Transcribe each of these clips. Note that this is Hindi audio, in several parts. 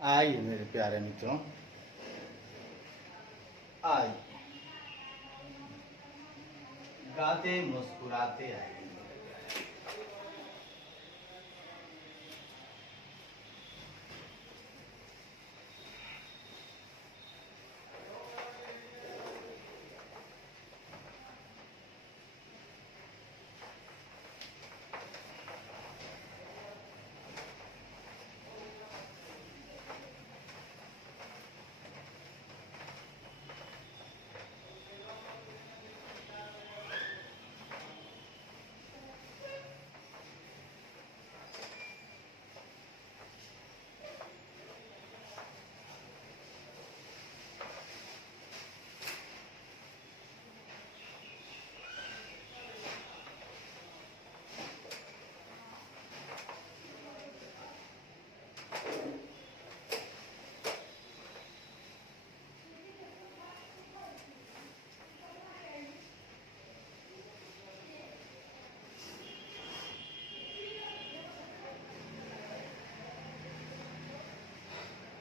आइए मेरे प्यारे मित्रों, आइए गाते मुस्कुराते आइए।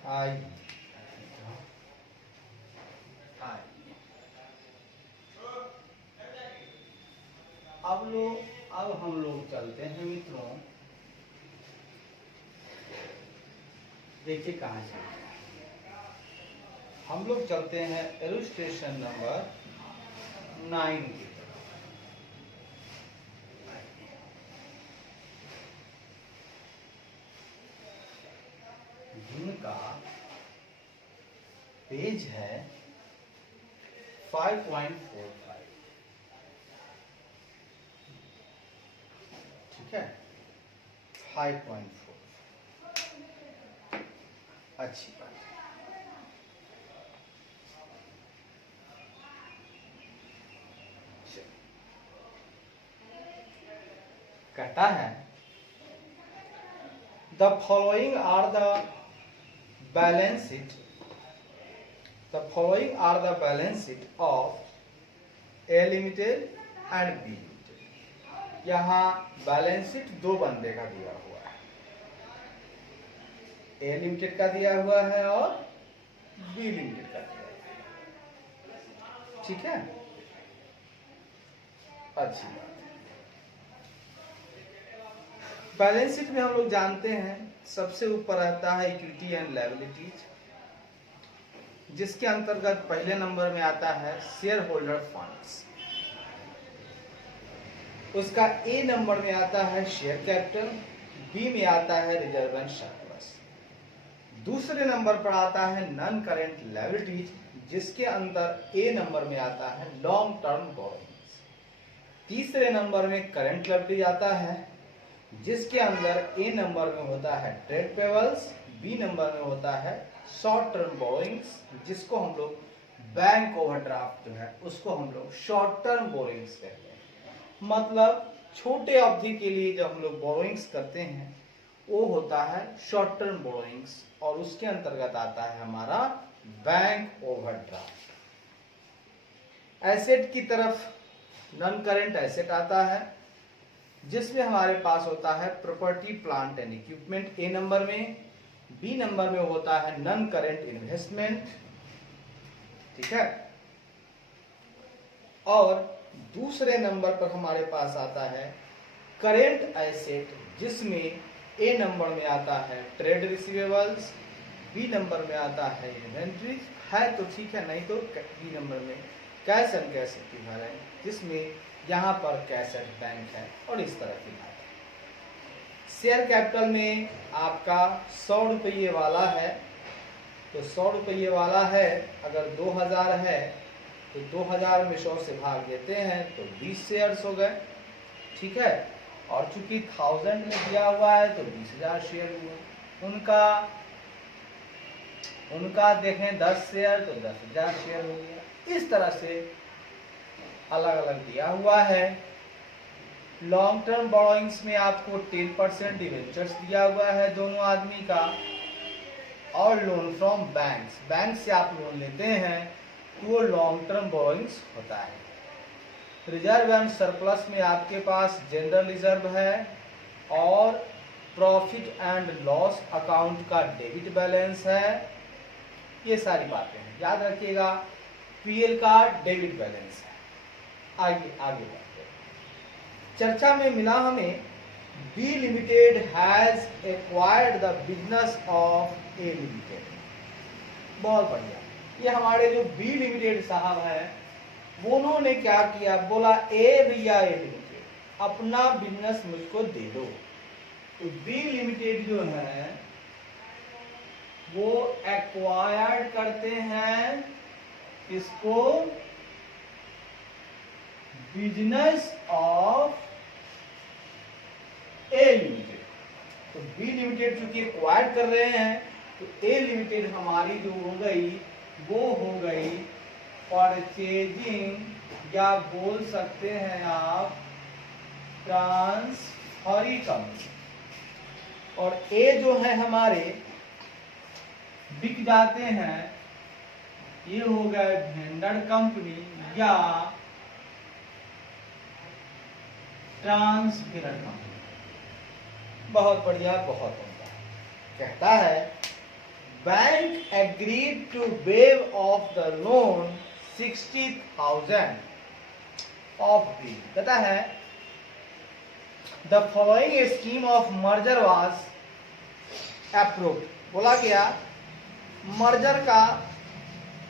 आइए आइए। अब हम लोग चलते हैं मित्रों, देखिए कहाँ चलते हैं। हम लोग चलते हैं इलस्ट्रेशन नंबर 9 की तरफ। जिनका पेज है 5.45। ठीक है, 5.4। अच्छी बात है। कहता है the following are the balance sheet of A limited and B limited. यहाँ बैलेंस शीट दो बंदे का दिया हुआ है, ए लिमिटेड का दिया हुआ है और बी लिमिटेड का दिया हुआ है। ठीक है, अच्छी बात है। बैलेंस शीट में हम लोग जानते हैं सबसे ऊपर रहता है इक्विटी एंड लायबिलिटीज, जिसके अंतर्गत पहले नंबर में आता है शेयर होल्डर फंड्स। उसका ए नंबर में आता है शेयर कैपिटल, बी में आता है रिजर्व एंड सरप्लस। दूसरे नंबर पर आता है नॉन करेंट लायबिलिटीज, जिसके अंदर ए नंबर में आता है लॉन्ग टर्म बोरोइंग्स। तीसरे नंबर में करंट लायबिलिटीज आता है, जिसके अंदर ए नंबर में होता है ट्रेड पेबल्स, बी नंबर में होता है शॉर्ट टर्म बोरोइंग्स, जिसको हम लोग बैंक ओवरड्राफ्ट जो है उसको हम लोग शॉर्ट टर्म बोरोइंग्स कहते हैं। मतलब छोटे अवधि के लिए जब हम लोग बोरोइंग्स करते हैं वो होता है शॉर्ट टर्म बोरोइंग्स, और उसके अंतर्गत आता है हमारा बैंक ओवरड्राफ्ट। एसेट की तरफ नॉन करेंट एसेट आता है, जिसमें हमारे पास होता है property plant and equipment A number में, बी नंबर में होता है नॉन करेंट इन्वेस्टमेंट। ठीक है, और दूसरे नंबर पर हमारे पास आता है करेंट एसेट, जिसमें ए नंबर में आता है ट्रेड रिसीवेबल्स, बी नंबर में आता है इन्वेंट्रीज है तो ठीक है, नहीं तो बी नंबर में कैश एंड कैश इक्विवेलेंट है, जिसमें यहाँ पर कैश एंड बैंक है, और इस तरह की बात है। शेयर कैपिटल में आपका 100 रुपये वाला है, तो 100 रुपये वाला है, अगर 2000 है तो 2000 में 100 से भाग देते हैं तो 20 शेयर्स हो गए। ठीक है, और चूंकि 1000 में दिया हुआ है तो 20,000 शेयर हुए। उनका देखें 10 शेयर तो 10,000 शेयर हो गया। इस तरह से अलग अलग दिया हुआ है। लॉन्ग टर्म बोरोइंग्स में आपको 10% डिवेंचर्स दिया हुआ है दोनों आदमी का, और लोन फ्रॉम बैंक्स, बैंक से आप लोन लेते हैं तो वो लॉन्ग टर्म बोरोइंग्स होता है। रिजर्व एंड सरप्लस में आपके पास जनरल रिजर्व है और प्रॉफिट एंड लॉस अकाउंट का डेबिट बैलेंस है। ये सारी बातें हैं, याद रखिएगा। पीएल का डेबिट बैलेंस है। आगे आगे बढ़ते हैं। चर्चा में मिला हमें B limited has acquired the business of A limited. बहुत बढ़िया। ये हमारे जो बी लिमिटेड साहब हैं, वो उन्होंने क्या किया, बोला ए भैया ए लिमिटेड अपना बिजनेस मुझको दे दो। तो बी लिमिटेड जो है वो एक्वायर्ड करते हैं इसको, बिजनेस ऑफ ए लिमिटेड। तो बी लिमिटेड चूंकि एक्वायर कर रहे हैं, तो ए लिमिटेड हमारी जो हो गई वो हो गई परचेजिंग, या बोल सकते हैं आप ट्रांसफरी कंपनी। और ए जो है हमारे बिक जाते हैं, ये हो गए वेंडर कंपनी या ट्रांसफर कंपनी। बहुत बढ़िया, बहुत बढ़िया। कहता है bank agreed to waive off the loan 60,000 of B. कहता है the following scheme of merger was approved. बोला गया मर्जर का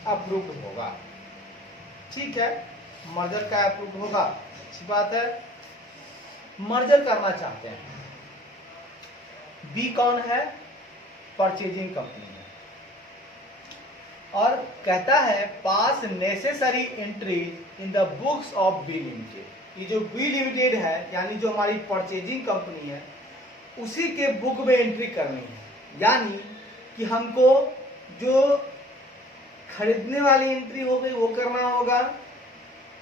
अप्रूव्ड होगा। ठीक है, मर्जर का अप्रूव्ड होगा, अच्छी बात है। मर्जर करना चाहते हैं। बी कौन है, परचेजिंग कंपनी है। और कहता है pass necessary entry in the books of B limited. ये जो बी लिमिटेड है यानी जो हमारी परचेजिंग कंपनी है, उसी के बुक में एंट्री करनी है। यानी कि हमको जो खरीदने वाली एंट्री हो गई वो करना होगा,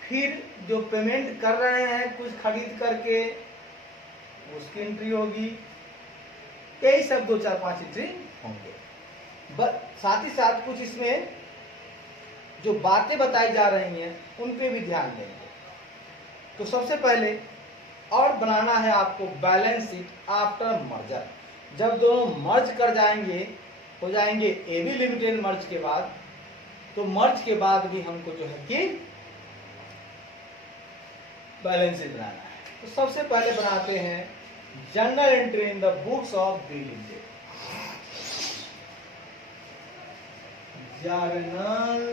फिर जो पेमेंट कर रहे हैं कुछ खरीद करके उसकी एंट्री होगी। यही सब 2-4-5 एंट्री होंगे। साथ ही साथ कुछ इसमें जो बातें बताई जा रही हैं उन पे भी ध्यान देंगे। तो सबसे पहले और बनाना है आपको बैलेंस शीट आफ्टर मर्जर। जब दोनों मर्ज कर जाएंगे, हो जाएंगे एबी लिमिटेड मर्ज के बाद, तो मर्ज के बाद भी हमको जो है कि बैलेंस शीट बनाना है। तो सबसे पहले बनाते हैं journal entry in the books of B Limited. Journal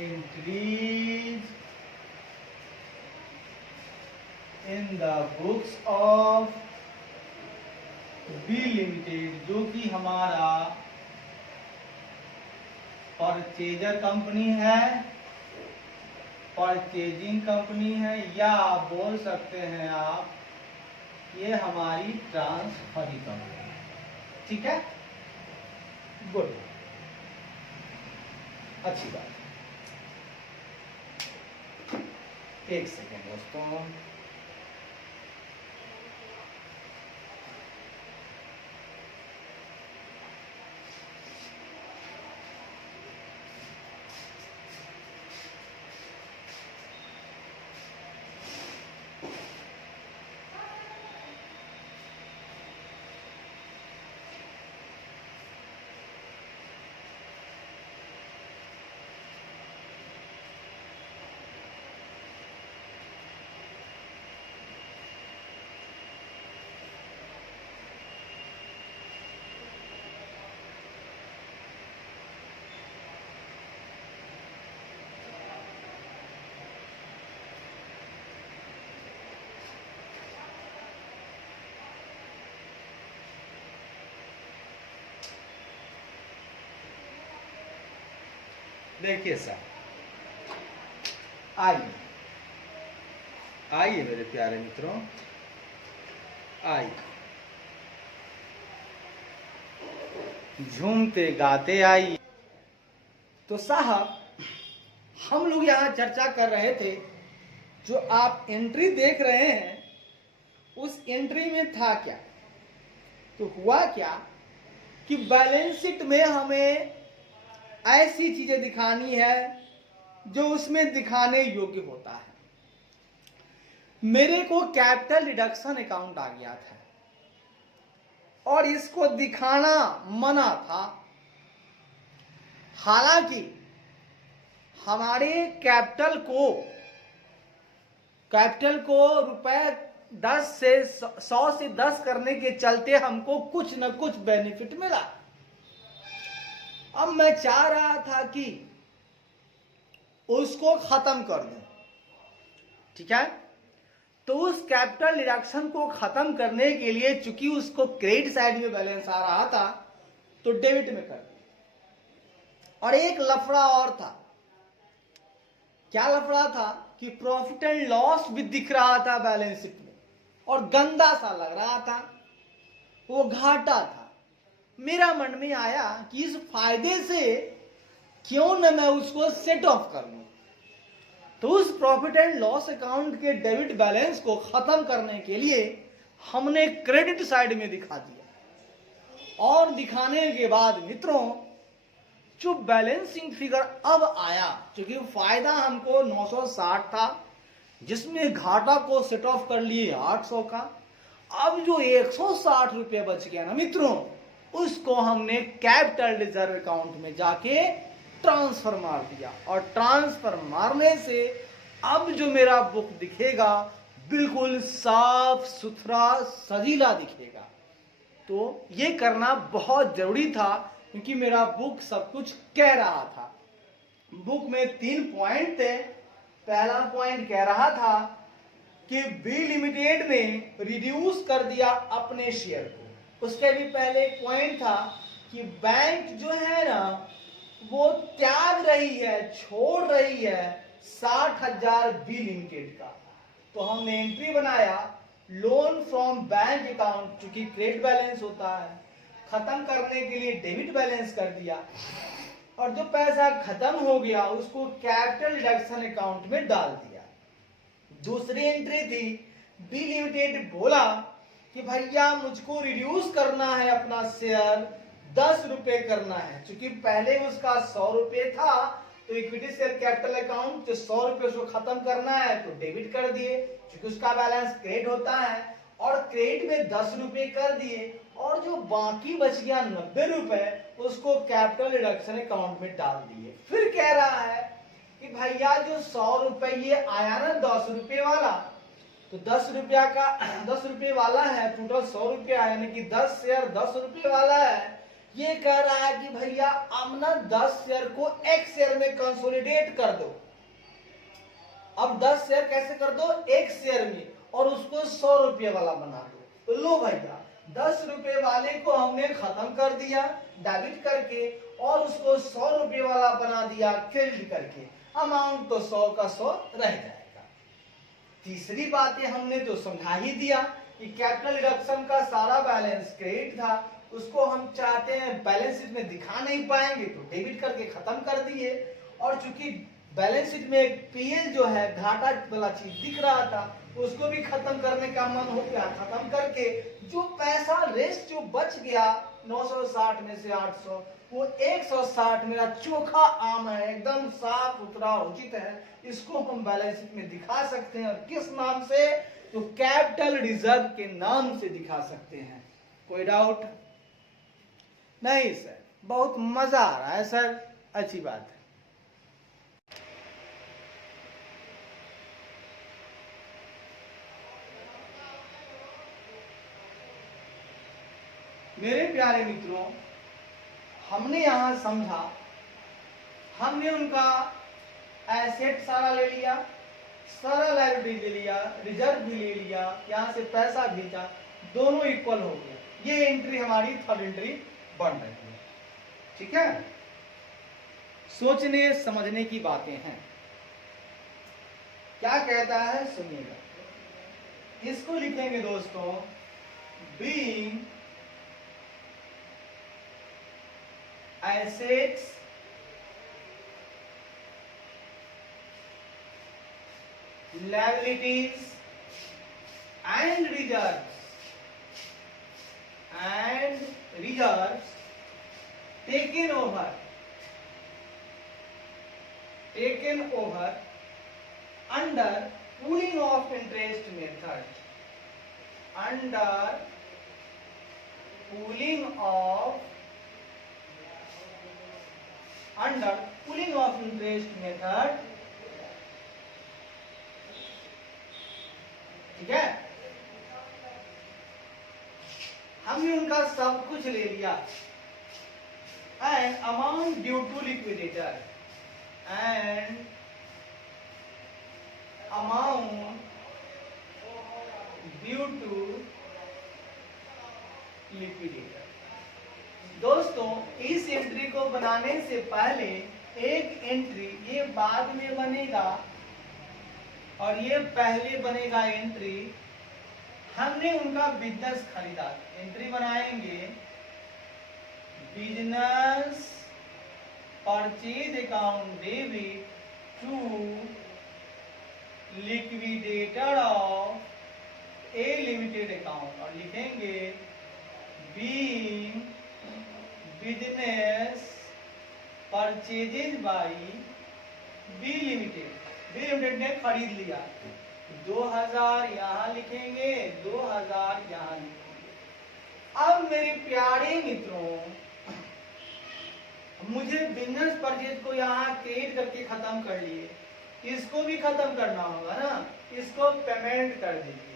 entries in the books of B Limited, जो कि हमारा परचेजर कंपनी है, परचेजिंग कंपनी है, या बोल सकते हैं आप ये हमारी ट्रांसफरी कंपनी है। ठीक है, गुड, अच्छी बात। एक सेकेंड दोस्तों, देखिए सर, आइए आइए मेरे प्यारे मित्रों, आइए झूमते गाते आइए। तो साहब हम लोग यहाँ चर्चा कर रहे थे, जो आप एंट्री देख रहे हैं उस एंट्री में था क्या। तो हुआ क्या कि बैलेंस शीट में हमें ऐसी चीजें दिखानी है जो उसमें दिखाने योग्य होता है। मेरे को कैपिटल रिडक्शन अकाउंट आ गया था और इसको दिखाना मना था। हालांकि हमारे कैपिटल को रुपए 100 से 10 करने के चलते हमको कुछ न कुछ बेनिफिट मिला। अब मैं चाह रहा था कि उसको खत्म कर दूं, ठीक है। तो उस कैपिटल डिडक्शन को खत्म करने के लिए चूंकि उसको क्रेडिट साइड में बैलेंस आ रहा था तो डेबिट में कर दिया। और एक लफड़ा और था। क्या लफड़ा था कि प्रॉफिट एंड लॉस भी दिख रहा था बैलेंस शीट में और गंदा सा लग रहा था, वो घाटा था। मेरा मन में आया कि इस फायदे से क्यों न मैं उसको सेट ऑफ कर लूं। तो उस प्रॉफिट एंड लॉस अकाउंट के डेबिट बैलेंस को खत्म करने के लिए हमने क्रेडिट साइड में दिखा दिया। और दिखाने के बाद मित्रों जो बैलेंसिंग फिगर अब आया, क्योंकि फायदा हमको 960 था जिसमें घाटा को सेट ऑफ कर लिए 800 का। अब जो 160 रुपये बच गया ना मित्रों, उसको हमने कैपिटल रिजर्व अकाउंट में जाके ट्रांसफर मार दिया। और ट्रांसफर मारने से अब जो मेरा बुक दिखेगा बिल्कुल साफ सुथरा सजीला दिखेगा। तो ये करना बहुत जरूरी था क्योंकि मेरा बुक सब कुछ कह रहा था। बुक में 3 पॉइंट थे। पहला पॉइंट कह रहा था कि बी लिमिटेड ने रिड्यूस कर दिया अपने शेयर को। उसके भी पहले एक पॉइंट था कि बैंक जो है ना वो त्याग रही है, छोड़ रही है 60,000 बी लिमिटेड का। तो हमने एंट्री बनाया लोन फ्रॉम बैंक अकाउंट, चूंकि क्रेडिट बैलेंस होता है, खत्म करने के लिए डेबिट बैलेंस कर दिया। और जो पैसा खत्म हो गया उसको कैपिटल रिडक्शन अकाउंट में डाल दिया। दूसरी एंट्री थी बी लिमिटेड बोला कि भैया मुझको रिड्यूस करना है अपना शेयर 10 रुपए करना है। क्योंकि पहले उसका 100 रुपए था तो इक्विटी शेयर कैपिटल अकाउंट जो 100 रुपए उसको खत्म करना है तो डेबिट कर दिए, क्योंकि उसका बैलेंस क्रेडिट होता है। और क्रेडिट में 10 रुपए कर दिए और जो बाकी बच गया 90 रुपए उसको कैपिटल रिडक्शन अकाउंट में डाल दिए। फिर कह रहा है कि भैया जो 100 रुपए ये आया ना 10 रुपए वाला, तो 10 रुपए वाला है, टोटल 100 रुपए आया, यानी कि 10 शेयर 10 रुपए वाला है। ये कह रहा है कि भैया अब ना 10 शेयर को एक शेयर में कंसोलिडेट कर दो। अब 10 शेयर कैसे कर दो? एक शेयर में, और उसको 100 रुपये वाला बना दो। तो लो भैया 10 रुपये वाले को हमने खत्म कर दिया डेबिट करके और उसको 100 रुपये वाला बना दिया क्रेडिट करके। अमाउंट तो 100 का 100 रह जाएगा। तीसरी बातें हमने तो समझा ही दिया कि कैपिटल रिडक्शन का सारा बैलेंस क्रेडिट था, उसको हम चाहते हैं बैलेंस शीट में दिखा नहीं पाएंगे तो डेबिट करके खत्म कर दिए। और चूंकि बैलेंस शीट में एक पीएल जो है घाटा वाला चीज दिख रहा था उसको भी खत्म करने का मन हो गया, खत्म करके जो पैसा रेस्ट जो बच गया 960 में से 800, वो 160 मेरा चोखा आम है, एकदम साफ सुथरा उचित है। इसको हम बैलेंस शीट में दिखा सकते हैं। और किस नाम से? तो कैपिटल रिजर्व के नाम से दिखा सकते हैं। कोई डाउट नहीं सर? बहुत मजा आ रहा है सर, अच्छी बात है। मेरे प्यारे मित्रों, हमने यहां समझा, हमने उनका एसेट सारा ले लिया, सारा लायबिलिटी ले लिया, रिजर्व भी ले लिया, यहां से पैसा भेजा, दोनों इक्वल हो गया। ये एंट्री हमारी थर्ड एंट्री बन रही है। ठीक है, सोचने समझने की बातें हैं। क्या कहता है सुनिएगा, इसको लिखेंगे दोस्तों being assets liabilities and reserves taken over under pooling of interest method, under pooling of interest method, ठीक है, हमने उनका सब कुछ ले लिया, and amount due to liquidator, and amount due to liquidator। दोस्तों इस एंट्री को बनाने से पहले एक एंट्री ये बाद में बनेगा और ये पहले बनेगा एंट्री। हमने उनका बिजनेस खरीदा, एंट्री बनाएंगे business purchase account debit to liquidator of A Limited account, और लिखेंगे being business purchases by B Limited. B Limited ने खरीद लिया, 2000 यहां लिखेंगे, 2000 यहां लिखेंगे। अब मेरे प्यारे मित्रों, मुझे बिजनेस परचेज को यहां क्रिएट करके खत्म कर लिए, इसको भी खत्म करना होगा ना, इसको पेमेंट कर दीजिए।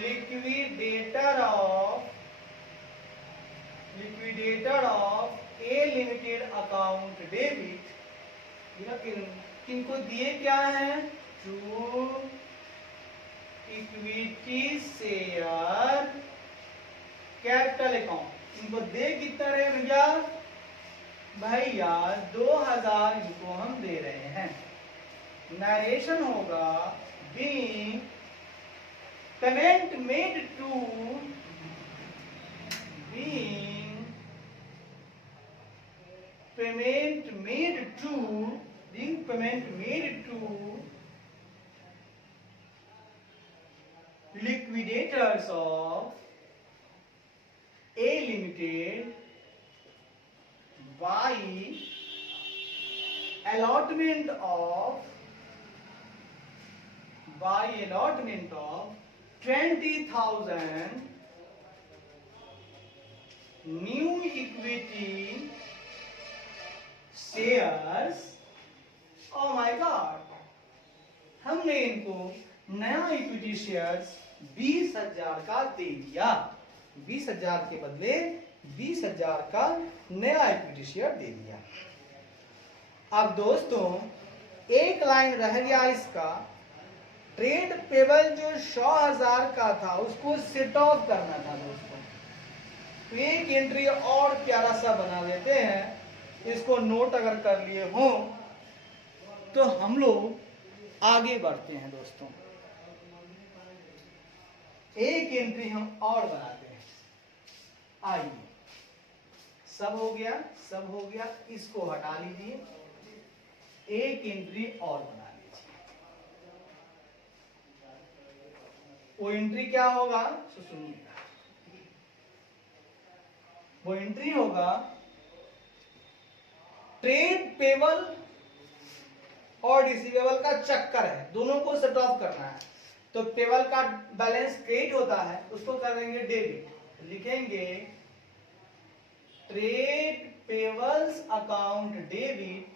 Liquidator of A Limited account debit, किनको दिए क्या है, to equity share capital account. इनको दे कितना रहे भैया, भैया 2000 इनको हम दे रहे हैं। नरेशन होगा being payment made to, being payment made to, being payment made to liquidators of A limited by allotment of 20,000 new equity shares। Oh my God, हमने इनको नया इक्विटी शेयर्स 20,000 का दे दिया, 20,000 के बदले 20,000 का नया इक्विटी शेयर दे दिया। अब दोस्तों एक लाइन रह गया इसका, ट्रेड पेबल जो 100,000 का था उसको सेट ऑफ करना था दोस्तों। तो एक एंट्री और प्यारा सा बना लेते हैं, इसको नोट अगर कर लिए हो तो हम लोग आगे बढ़ते हैं दोस्तों। एक एंट्री हम और बनाते हैं, आइए, सब हो गया, इसको हटा लीजिए, एक एंट्री और बना लीजिए। वो एंट्री क्या होगा तो सुनिएगा, वो एंट्री होगा ट्रेड पेबल और रिसीवेबल का चक्कर है, दोनों को सेट ऑफ करना है। तो पेबल का बैलेंस क्रिएट होता है, उसको कर देंगे डेबिट, लिखेंगे trade payables account debit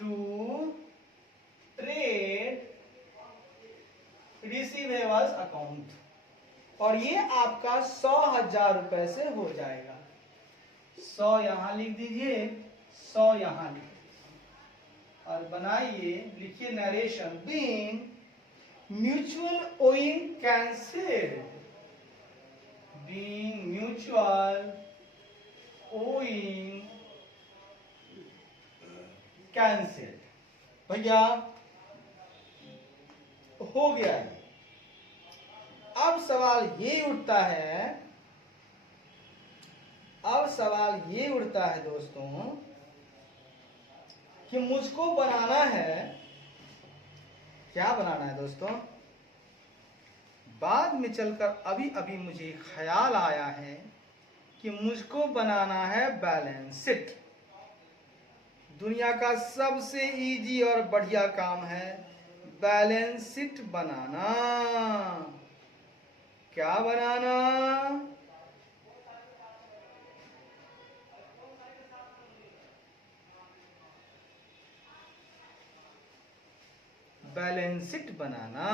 to trade receivables account, और ये आपका 100,000 रुपए से हो जाएगा। 100 यहां लिख दीजिए, 100 यहां लिख और बनाइए, लिखिए narration being mutual owing cancelled, being mutual owing cancelled. भैया हो गया है। अब सवाल ये उठता है, दोस्तों कि मुझको बनाना है, क्या बनाना है दोस्तों, बाद में चलकर अभी मुझे ख्याल आया है कि मुझको बनाना है बैलेंस शीट। दुनिया का सबसे इजी और बढ़िया काम है बैलेंस शीट बनाना। क्या बनाना? बैलेंस शीट बनाना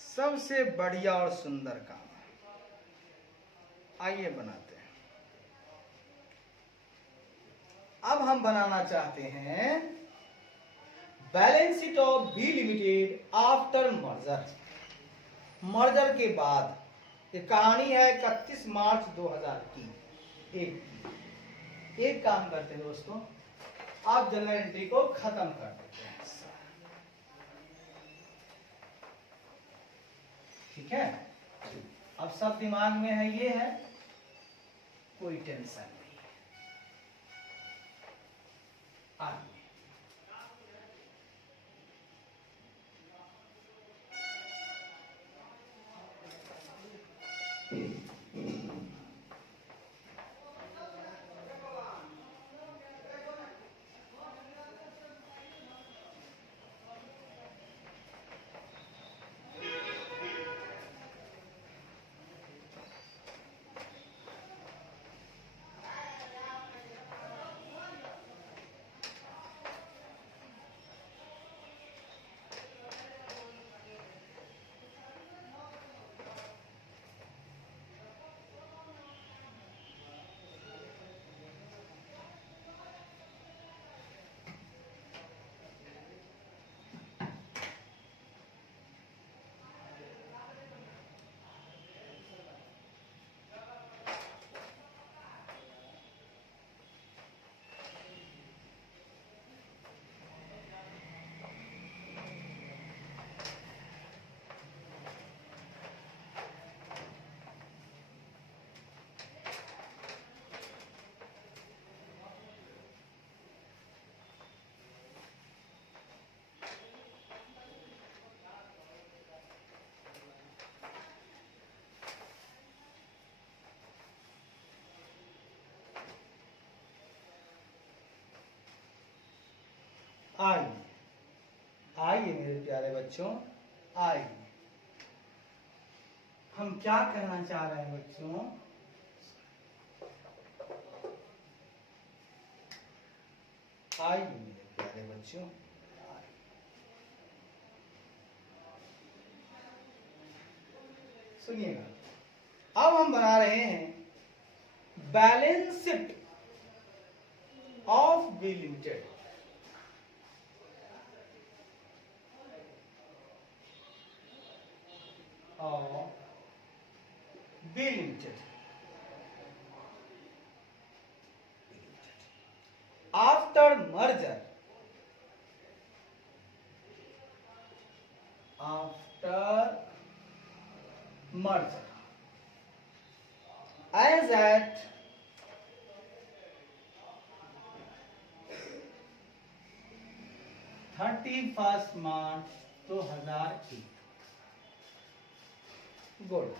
सबसे बढ़िया और सुंदर काम है। आइए बनाते हैं। अब हम बनाना चाहते हैं balance sheet of B Limited after merger. Merger के बाद ये कहानी है 31 मार्च 2000 की। एक काम करते हैं दोस्तों, आप जनरल एंट्री को खत्म कर देते हैं। ठीक है, अब सब दिमाग में है, ये है, कोई टेंशन नहीं है। आइए आइए आइए मेरे प्यारे बच्चों, आइए। हम क्या कहना चाह रहे हैं बच्चों? आइए मेरे प्यारे बच्चों, सुनिएगा। अब हम बना रहे हैं balance sheet of B Limited. B Limited after merger, as at 31 March 2001। Good.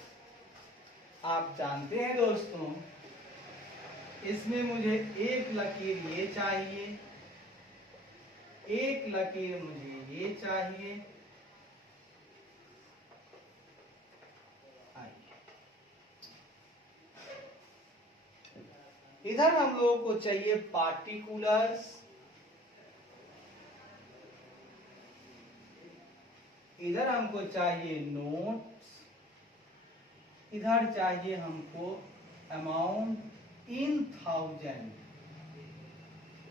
आप जानते हैं दोस्तों, इसमें मुझे एक लकीर ये चाहिए, एक लकीर मुझे ये चाहिए। इधर हम लोगों को चाहिए पार्टिकुलर्स, इधर हमको चाहिए नोट्स, इधर चाहिए हमको अमाउंट इन 1000।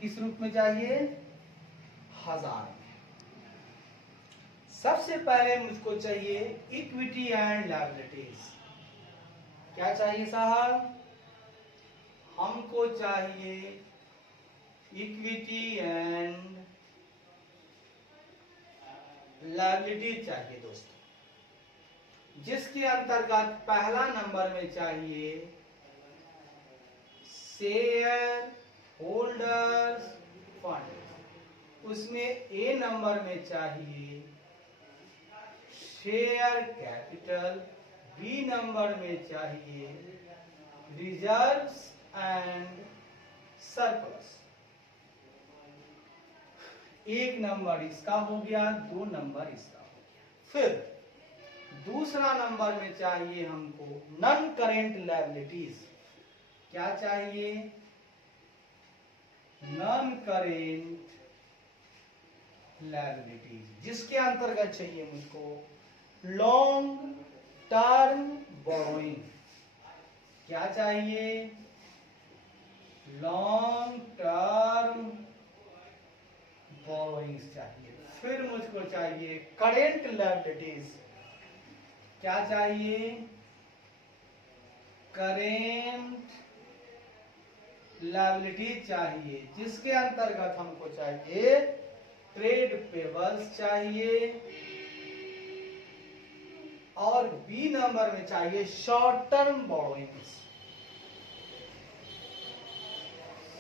किस रूप में चाहिए? 1000 में। सबसे पहले मुझको चाहिए इक्विटी एंड लायबिलिटीज। क्या चाहिए साहब? हमको चाहिए इक्विटी एंड लायबिलिटी चाहिए दोस्तों, जिसके अंतर्गत पहला नंबर में चाहिए शेयर होल्डर्स फंड, उसमें ए नंबर में चाहिए शेयर कैपिटल, बी नंबर में चाहिए रिजर्व्स एंड सरप्लस। एक नंबर इसका हो गया, 2 नंबर इसका हो गया। फिर दूसरा नंबर में चाहिए हमको नॉन करेंट लायबिलिटीज। क्या चाहिए? नॉन करेंट लायबिलिटीज, जिसके अंतर्गत चाहिए मुझको लॉन्ग टर्म बोरोइंग। क्या चाहिए? लॉन्ग टर्म बोरोइंग्स चाहिए। फिर मुझको चाहिए करेंट लायबिलिटीज। क्या चाहिए? करेंट लायबिलिटीज चाहिए, जिसके अंतर्गत हमको चाहिए ट्रेड पेबल्स चाहिए, और बी नंबर में चाहिए short term borrowings.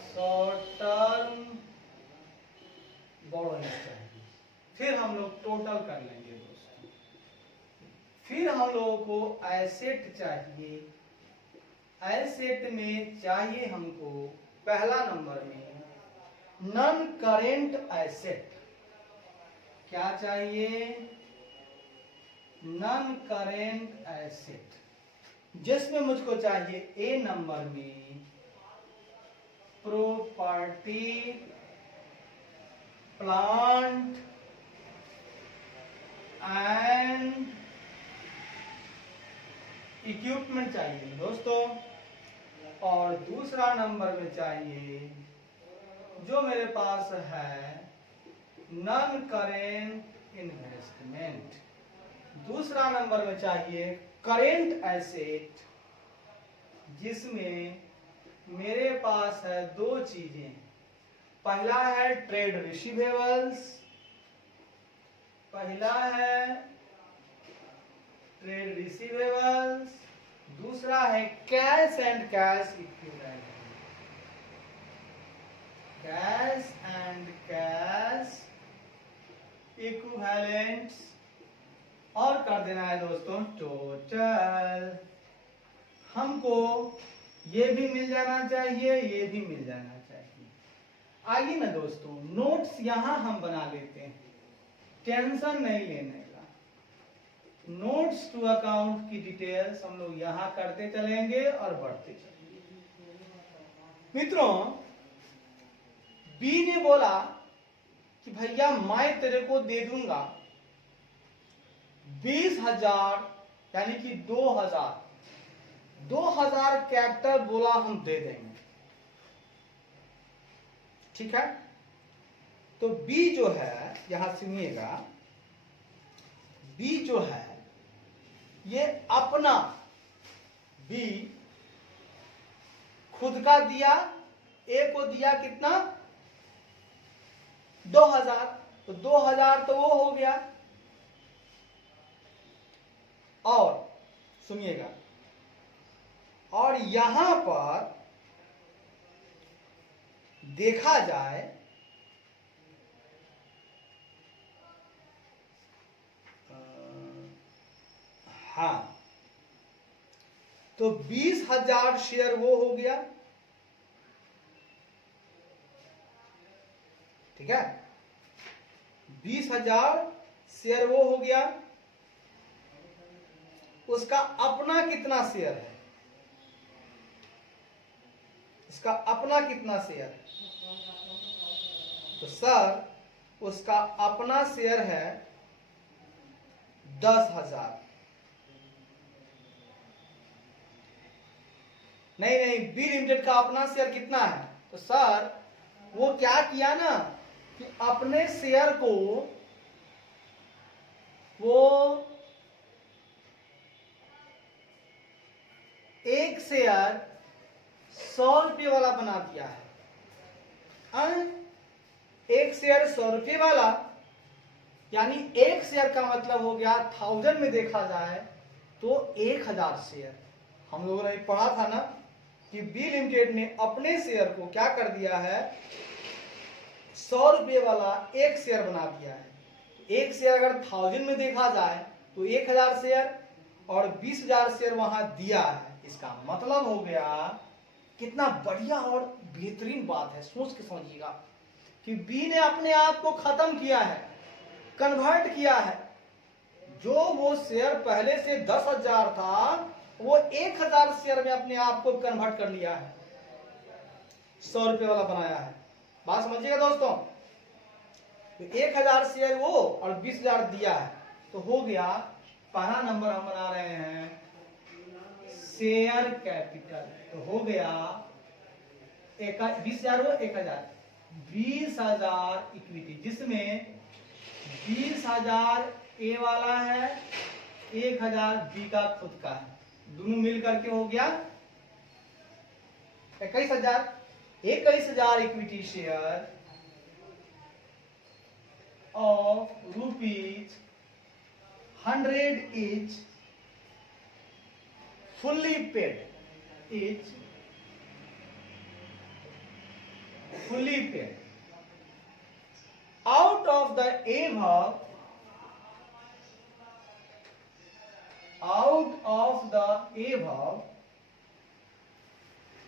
Short term borrowings चाहिए। फिर हम लोग टोटल कर लेंगे दोस्तों। फिर हम लोगों को एसेट चाहिए। एसेट में चाहिए हमको पहला नंबर में नॉन करेंट एसेट। क्या चाहिए? नॉन करेंट एसेट, जिसमें मुझको चाहिए ए नंबर में प्रॉपर्टी, प्लांट एंड इक्विपमेंट चाहिए दोस्तों। और दूसरा नंबर में चाहिए जो मेरे पास है नॉन करेंट इन्वेस्टमेंट। दूसरा नंबर में चाहिए करेंट एसेट, जिसमें मेरे पास है 2 चीजें। पहला है ट्रेड रिसीवेबल्स, पहला है ट्रेड रिसीवेबल्स, दूसरा है cash and cash equivalent. Cash and cash equivalents, और कर देना है दोस्तों टोटल। हमको ये भी मिल जाना चाहिए, ये भी मिल जाना चाहिए। आइए ना दोस्तों, नोट्स यहां हम बना लेते हैं, टेंशन नहीं लेने का। नोट्स टू अकाउंट की डिटेल्स हम लोग यहां करते चलेंगे और बढ़ते चलेंगे। मित्रों, बी ने बोला कि भैया मैं तेरे को दे दूंगा 20,000 यानी कि 2000 कैपिटल बोला हम दे देंगे। ठीक है, तो बी जो है, यहां सुनिएगा, बी जो है ये अपना बी खुद का दिया, ए को दिया कितना? 2000। तो 2000 तो वो हो गया। और सुनिएगा, और यहां पर देखा जाए हाँ, तो 20,000 शेयर वो हो गया। ठीक है, 20,000 शेयर वो हो गया। उसका अपना कितना शेयर है? उसका अपना कितना शेयर है? तो सर उसका अपना शेयर है 10,000। नहीं, बी लिमिटेड का अपना शेयर कितना है? तो सर वो क्या किया ना कि अपने शेयर को वो एक शेयर 100 रुपये वाला बना दिया है। एक शेयर 100 रुपये वाला, यानी एक शेयर का मतलब हो गया 1000 में देखा जाए तो 1000 शेयर। हम लोगों ने पढ़ा था ना कि बी लिमिटेड ने अपने शेयर को क्या कर दिया है, 100 रुपये वाला एक शेयर बना दिया है। एक शेयर अगर 1000 में देखा जाए तो 1000 शेयर, और 20,000 शेयर वहां दिया है। इसका मतलब हो गया, कितना बढ़िया और बेहतरीन बात है, सोच के समझिएगा। कि बी ने अपने आप को खत्म किया है, कन्वर्ट किया है। जो वो शेयर पहले से 10,000 था वो 1,000 शेयर में अपने आप को कन्वर्ट कर लिया है, 100 रुपए वाला बनाया है। बात समझिएगा दोस्तों। तो 1,000 शेयर वो और 20,000 दिया है, तो हो गया पहला नंबर हम बना रहे हैं शेयर कैपिटल। तो हो गया 20,000 वो 1,000, 20,000 इक्विटी, जिसमें 20,000 ए वाला है, 1,000 बी का खुद का है, दोनों मिल करके हो गया 21,000। 21,000 equity share of rupees 100 each, fully paid, each fully paid. Out of the above,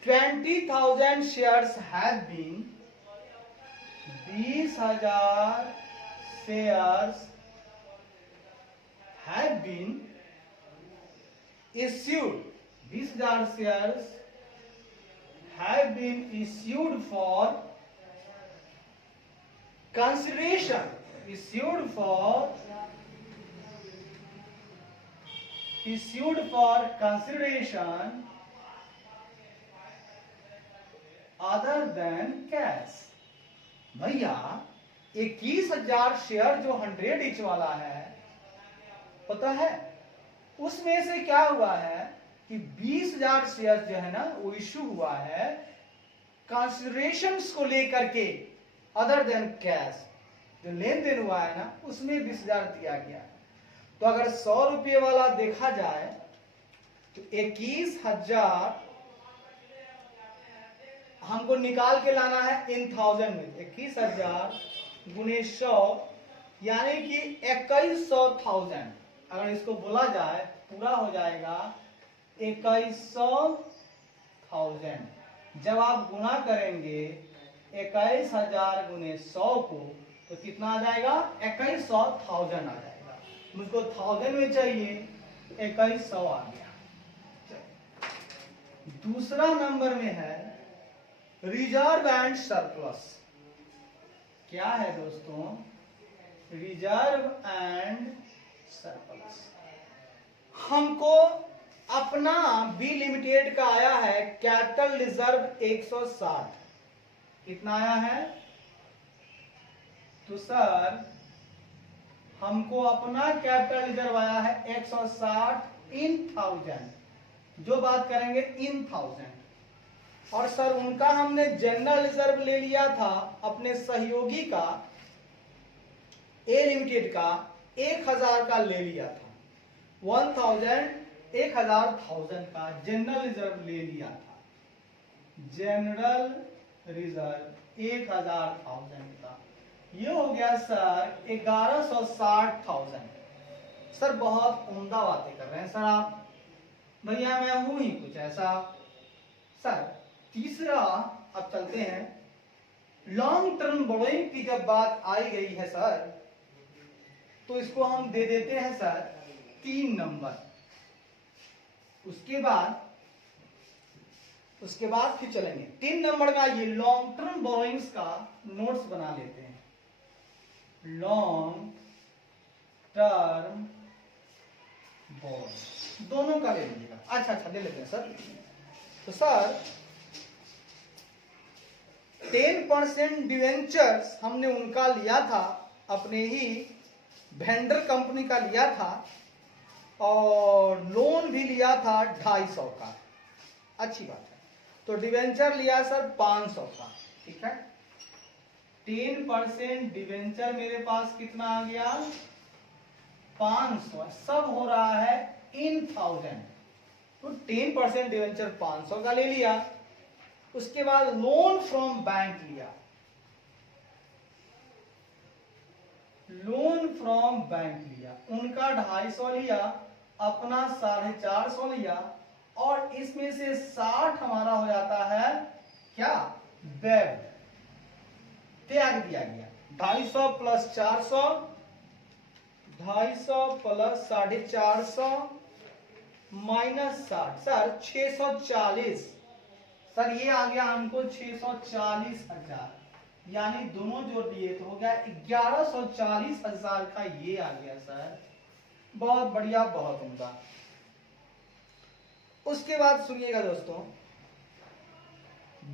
20,000 shares have been, 20,000 shares have been issued, 20,000 shares have been issued for consideration, issued for consideration other than cash। भैया 21,000 शेयर जो 100 इंच वाला है, पता है उसमें से क्या हुआ है कि 20,000 शेयर जो है ना वो इश्यू हुआ है कंसिडरेशंस को लेकर के, अदर देन कैश। जो लेन देन हुआ है ना उसमें 20,000 दिया गया है। तो अगर 100 रुपये वाला देखा जाए तो 21,000 हमको निकाल के लाना है इन थाउजेंड में। 21,000 गुने 100 यानी कि 21,000। अगर इसको बोला जाए पूरा हो जाएगा 21,000। जब आप गुना करेंगे 21,000 गुने 100 को तो कितना आ जाएगा 21,000 आ जाएगा। मुझको 1000 में चाहिए, 2100 आ गया। दूसरा नंबर में है रिजर्व एंड सरप्लस। क्या है दोस्तों? Reserve and surplus. हमको अपना बी लिमिटेड का आया है कैपिटल रिजर्व 160। कितना आया है? तो सर हमको अपना कैपिटल रिजर्व आया है 160 इन 1000। जो बात करेंगे इन 1000। और सर उनका हमने जनरल रिजर्व ले लिया था अपने सहयोगी का ए लिमिटेड का 1000 का ले लिया था। 1000 का जनरल रिजर्व ले लिया था। जनरल रिजर्व 1000 का ये हो गया सर 1160,000। सर बहुत उम्दा बातें कर रहे हैं सर आप। भैया मैं हूं ही कुछ ऐसा। सर तीसरा अब चलते हैं लॉन्ग टर्म बोरोइंग की। जब बात आई गई है सर तो इसको हम दे देते हैं सर 3 नंबर। उसके बाद फिर चलेंगे 3 नंबर में। आइए लॉन्ग टर्म बोरोइंग्स का नोट्स बना लेते हैं। लॉन्ग टर्म बोरोइंग दोनों का ले लीजिएगा। अच्छा ले लेते हैं सर। तो सर 10% डिवेंचर्स हमने उनका लिया था, अपने ही वेंडर कंपनी का लिया था, और लोन भी लिया था 250 का। अच्छी बात है। तो डिवेंचर लिया सर 500 का। ठीक है। 10% डिवेंचर मेरे पास कितना आ गया? 500। सब हो रहा है इन 1000। तो 10% डिवेंचर 500 का ले लिया। उसके बाद लोन फ्रॉम बैंक लिया। लोन फ्रॉम बैंक लिया, उनका 250 लिया, अपना 450 लिया, और इसमें से 60 हमारा हो जाता है क्या? डेब्ट। त्याग दिया गया। 250 plus 400, 250 plus 450 minus 60, sir 640। Sir ये आ गया हमको 640,000, यानी दोनों जोड़ दिए तो हो गया 1140,000 का ये आ गया सर। बहुत बढ़िया, बहुत उम्दा। उसके बाद सुनिएगा दोस्तों,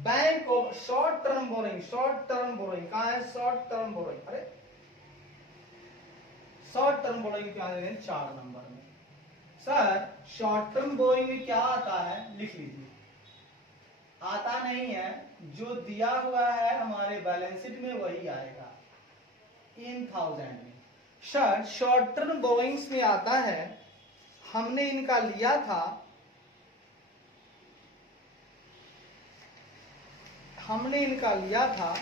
bank of short term borrowing, short term borrowing कहां है? शॉर्ट टर्म बोरोइंग, अरे शॉर्ट टर्म बोरोइंग क्या है? 4 नंबर में। सर शॉर्ट टर्म बोरोइंग में क्या आता है लिख लीजिए। आता नहीं है, जो दिया हुआ है हमारे बैलेंस शीट में वही आएगा इन 1000 में। सर शॉर्ट टर्म बोरोइंग्स में आता है, हमने इनका लिया था, हमने इनका लिया था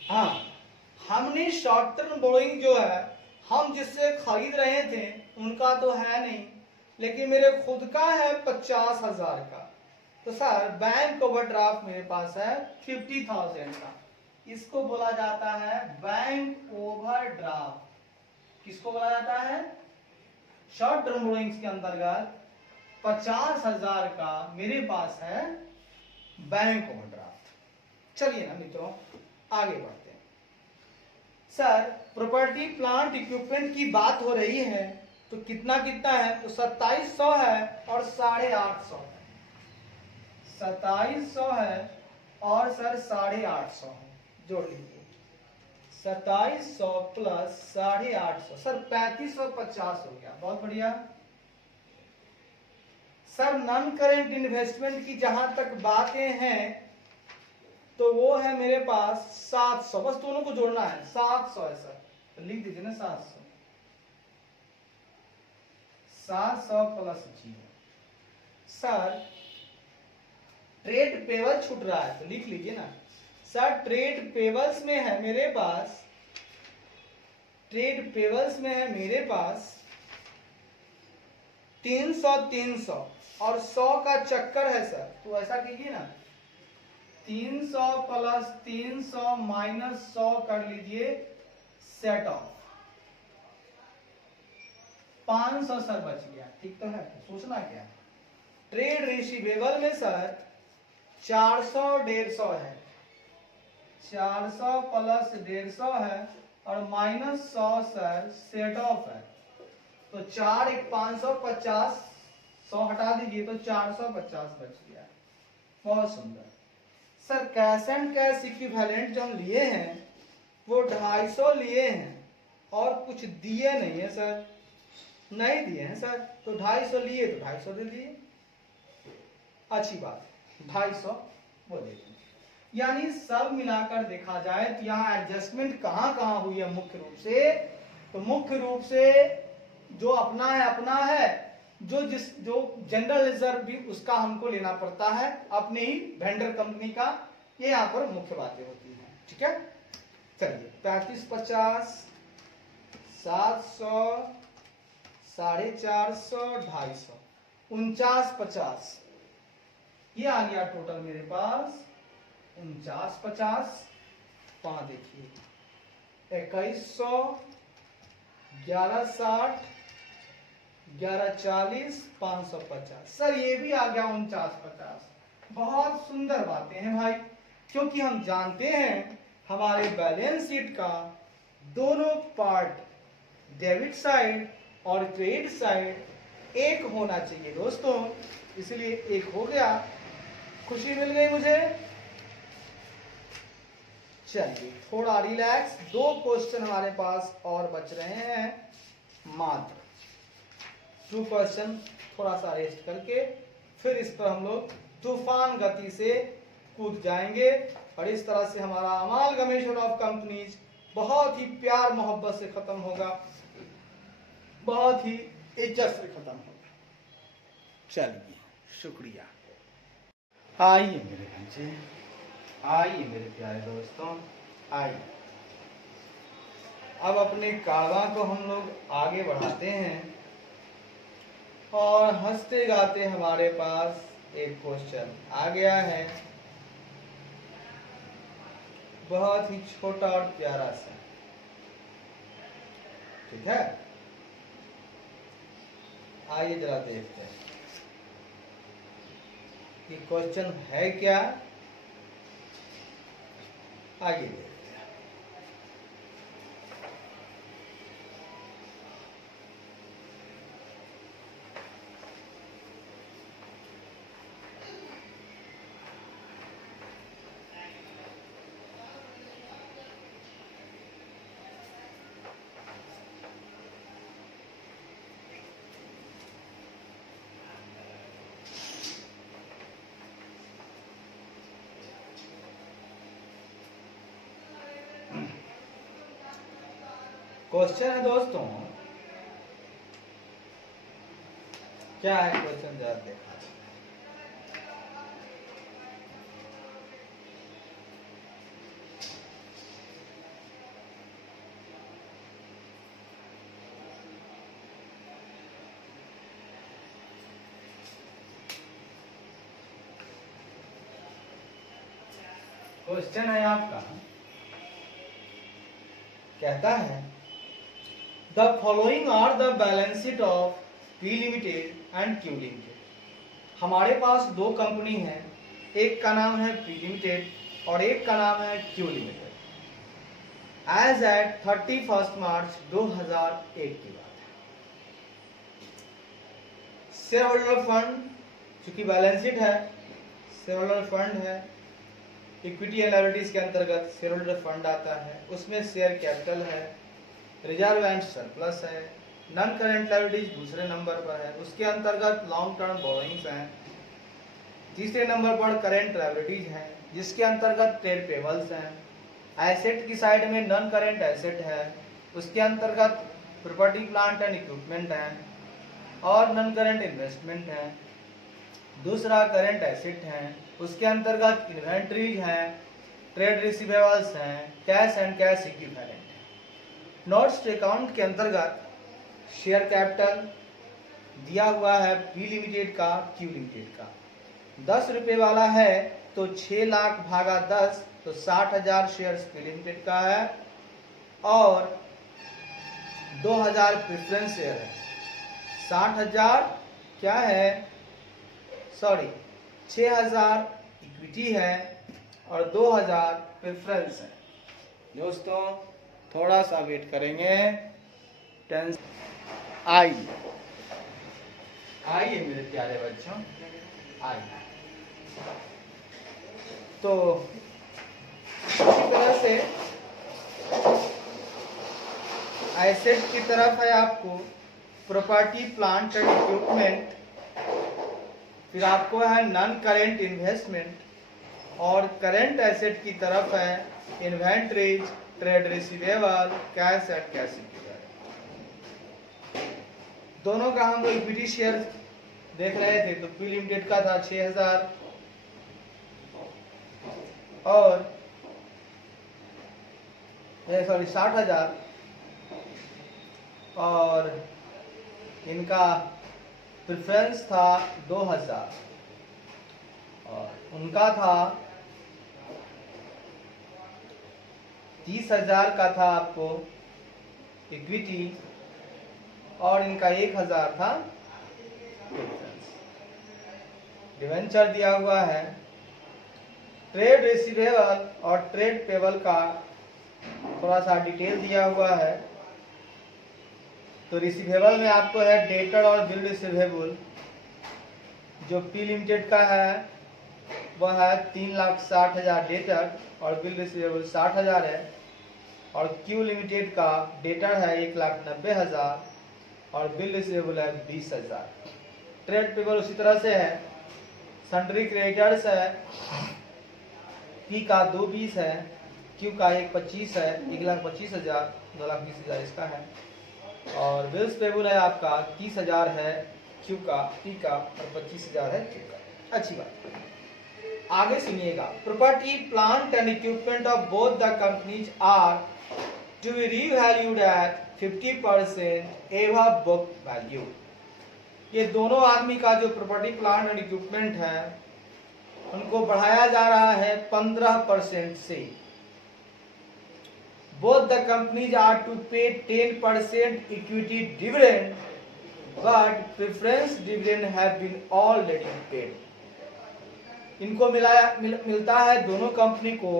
हाँ, हमने शॉर्ट टर्म बोरोइंग जो है हम जिससे खरीद रहे थे उनका तो है नहीं, लेकिन मेरे खुद का है 50,000 का। तो सर बैंक ओवरड्राफ्ट मेरे पास है 50,000 का, इसको बोला जाता है बैंक ओवरड्राफ्ट। किसको बोला जाता है? शॉर्ट टर्म बोरोइंग्स के अंतर्गत 50,000 का मेरे पास है बैंक ओवरड्राफ्ट। चलिए ना मित्रों आगे बढ़ते हैं। सर प्रॉपर्टी प्लांट इक्विपमेंट की बात हो रही है, तो कितना कितना है? तो 2700 है और 850 है। 2700 है और सर 850 है, जोड़ लीजिए। 2700 प्लस 850, सर 3550 हो गया। बहुत बढ़िया। सर नॉन करेंट इन्वेस्टमेंट की जहां तक बातें हैं तो वो है मेरे पास 700, बस दोनों को जोड़ना है। 700 है सर, तो लिख दीजिए ना 700। 700 प्लस 0। सर ट्रेड पेबल छूट रहा है, तो लिख लीजिए ना सर। ट्रेड पेबल्स में है मेरे पास, ट्रेड पेबल्स में है मेरे पास 300 300 और 100 का चक्कर है सर। तो ऐसा कीजिए ना, 300 प्लस 300 माइनस 100 कर लीजिए, सेट ऑफ 500 सर बच गया। ठीक तो है? सोचना क्या, ट्रेड रिसीवेबल में सर 400 150 है, 400 प्लस 150 है और माइनस 100 सर सेट ऑफ है। तो 4 1 550, 100 हटा दीजिए तो 450 बच गया। बहुत सुंदर। Sir cash and cash equivalent जो हम लिए हैं वो 250 लिए हैं और कुछ दिए नहीं है सर, नहीं दिए हैं सर। तो 250 लिए तो 250 दे दिए, अच्छी बात, 250 वो दे दिए। यानी सब मिलाकर देखा जाए तो यहाँ एडजस्टमेंट कहाँ कहाँ हुई है मुख्य रूप से? तो मुख्य रूप से जो अपना है अपना है, जो जनरल रिजर्व भी उसका हमको लेना पड़ता है अपने ही वेंडर कंपनी का। ये यहाँ पर मुख्य बातें होती हैं। ठीक है, चलिए 3550 700 450 250 4950, ये आ गया टोटल मेरे पास 4950। वहां देखिए 2100 1160 1140 550, सर ये भी आ गया 4950। बहुत सुंदर बातें हैं भाई, क्योंकि हम जानते हैं हमारे बैलेंस शीट का दोनों पार्ट डेबिट साइड और क्रेडिट साइड एक होना चाहिए दोस्तों, इसलिए एक हो गया। खुशी मिल गई मुझे। चलिए थोड़ा रिलैक्स, 2 क्वेश्चन हमारे पास और बच रहे हैं मात्र। 2 क्वेश्चन थोड़ा सा रेस्ट करके फिर इस पर हम लोग तूफान गति से कूद जाएंगे और इस तरह से हमारा अमालगमेशन ऑफ कंपनीज बहुत ही प्यार मोहब्बत से खत्म होगा, बहुत ही इज्जत से खत्म होगा। चलिए शुक्रिया। आइए मेरे बच्चे, आइए मेरे प्यारे दोस्तों, आइए अब अपने कारवां को हम लोग आगे बढ़ाते हैं और हंसते गाते हमारे पास एक क्वेश्चन आ गया है, बहुत ही छोटा और प्यारा सा। ठीक है, आइए जरा देखते हैं कि क्वेश्चन है क्या। आइए देखते हैं। क्वेश्चन है दोस्तों, क्या है क्वेश्चन जरा देखा। क्वेश्चन है आपका, कहता है the following are the balance sheet of P Limited and Q Limited. हमारे पास दो कंपनी है, एक का नाम है पी लिमिटेड और एक का नाम है Q limited. As eight 31 March 2001 की बात है। शेयर होल्डर फंड, चूंकि बैलेंस शीट है, शेयर होल्डर फंड है, इक्विटी एंड लायबिलिटीज के अंतर्गत शेयर होल्डर फंड आता है, उसमें शेयर कैपिटल है, रिजर्व एंड सरप्लस है, नॉन करेंट लायबिलिटीज दूसरे नंबर पर है, उसके अंतर्गत लॉन्ग टर्म बोरोइंग्स हैं, तीसरे नंबर पर करेंट लायबिलिटीज हैं जिसके अंतर्गत ट्रेड पेबल्स हैं, एसेट की साइड में नॉन करेंट एसेट है, उसके अंतर्गत प्रॉपर्टी प्लांट एंड इक्विपमेंट है और नॉन करेंट इन्वेस्टमेंट है। दूसरा करेंट एसेट है, उसके अंतर्गत इन्वेंट्रीज हैं, ट्रेड रिसीवेबल्स हैं, कैश एंड कैश इक्विवेलेंट है। नोट्स टू अकाउंट के अंतर्गत शेयर कैपिटल दिया हुआ है पी लिमिटेड का, क्यू लिमिटेड का। 10 रुपए वाला है तो 6 लाख भागा 10 तो 60,000 शेयर्स पी लिमिटेड का है और 2,000 प्रेफरेंस शेयर है। 60,000 क्या है, सॉरी 6,000 इक्विटी है और 2,000 प्रेफरेंस है। दोस्तों थोड़ा सा वेट करेंगे, आइए आइए मेरे प्यारे बच्चों, आइए। तो इसी तरह से एसेट की तरफ है आपको प्रॉपर्टी प्लांट एंड इक्विपमेंट, फिर आपको है नॉन करेंट इन्वेस्टमेंट और करेंट एसेट की तरफ है inventories, trade receivable, cash and cash equivalent. दोनों का हम लोग इक्विटी शेयर देख रहे थे, तो पी लिमिटेड का था 6,000 और सॉरी 60,000 और इनका प्रेफरेंस था 2,000 और उनका था 30,000 का था आपको इक्विटी और इनका 1,000 था प्रेफरेंस। डिवेंचर दिया हुआ है, ट्रेड रिसीवेबल और ट्रेड पेबल का थोड़ा सा डिटेल दिया हुआ है। तो रिसीवेबल में आपको है डेटर और बिल रिसीवेबल, जो पी लिमिटेड का है वह है 3,60,000 डेटर और बिल रिसीवेबल 60,000 है और क्यू लिमिटेड का डेटर है 1,90,000 और बिल रिसीवेबल है 20,000। ट्रेड पेबल उसी तरह से है, सन्ड्री क्रेडिटर्स है, पी का 220 है, क्यू का 125 है, 1,25,000, 2,20,000 इसका है और बिल्स पेबल है आपका 30,000 है क्यू का, पी का और 25,000 है क्यू का। अच्छी बात। आगे सुनिएगा, property plant and equipment of both the companies are to be revalued at 50% above book value. ये दोनों आदमी का जो प्रॉपर्टी प्लांट एंड इक्विपमेंट है उनको बढ़ाया जा रहा है 15% से। Both the companies are to pay 10% equity dividend, but preference dividend have been already paid. इनको मिलता है, दोनों कंपनी को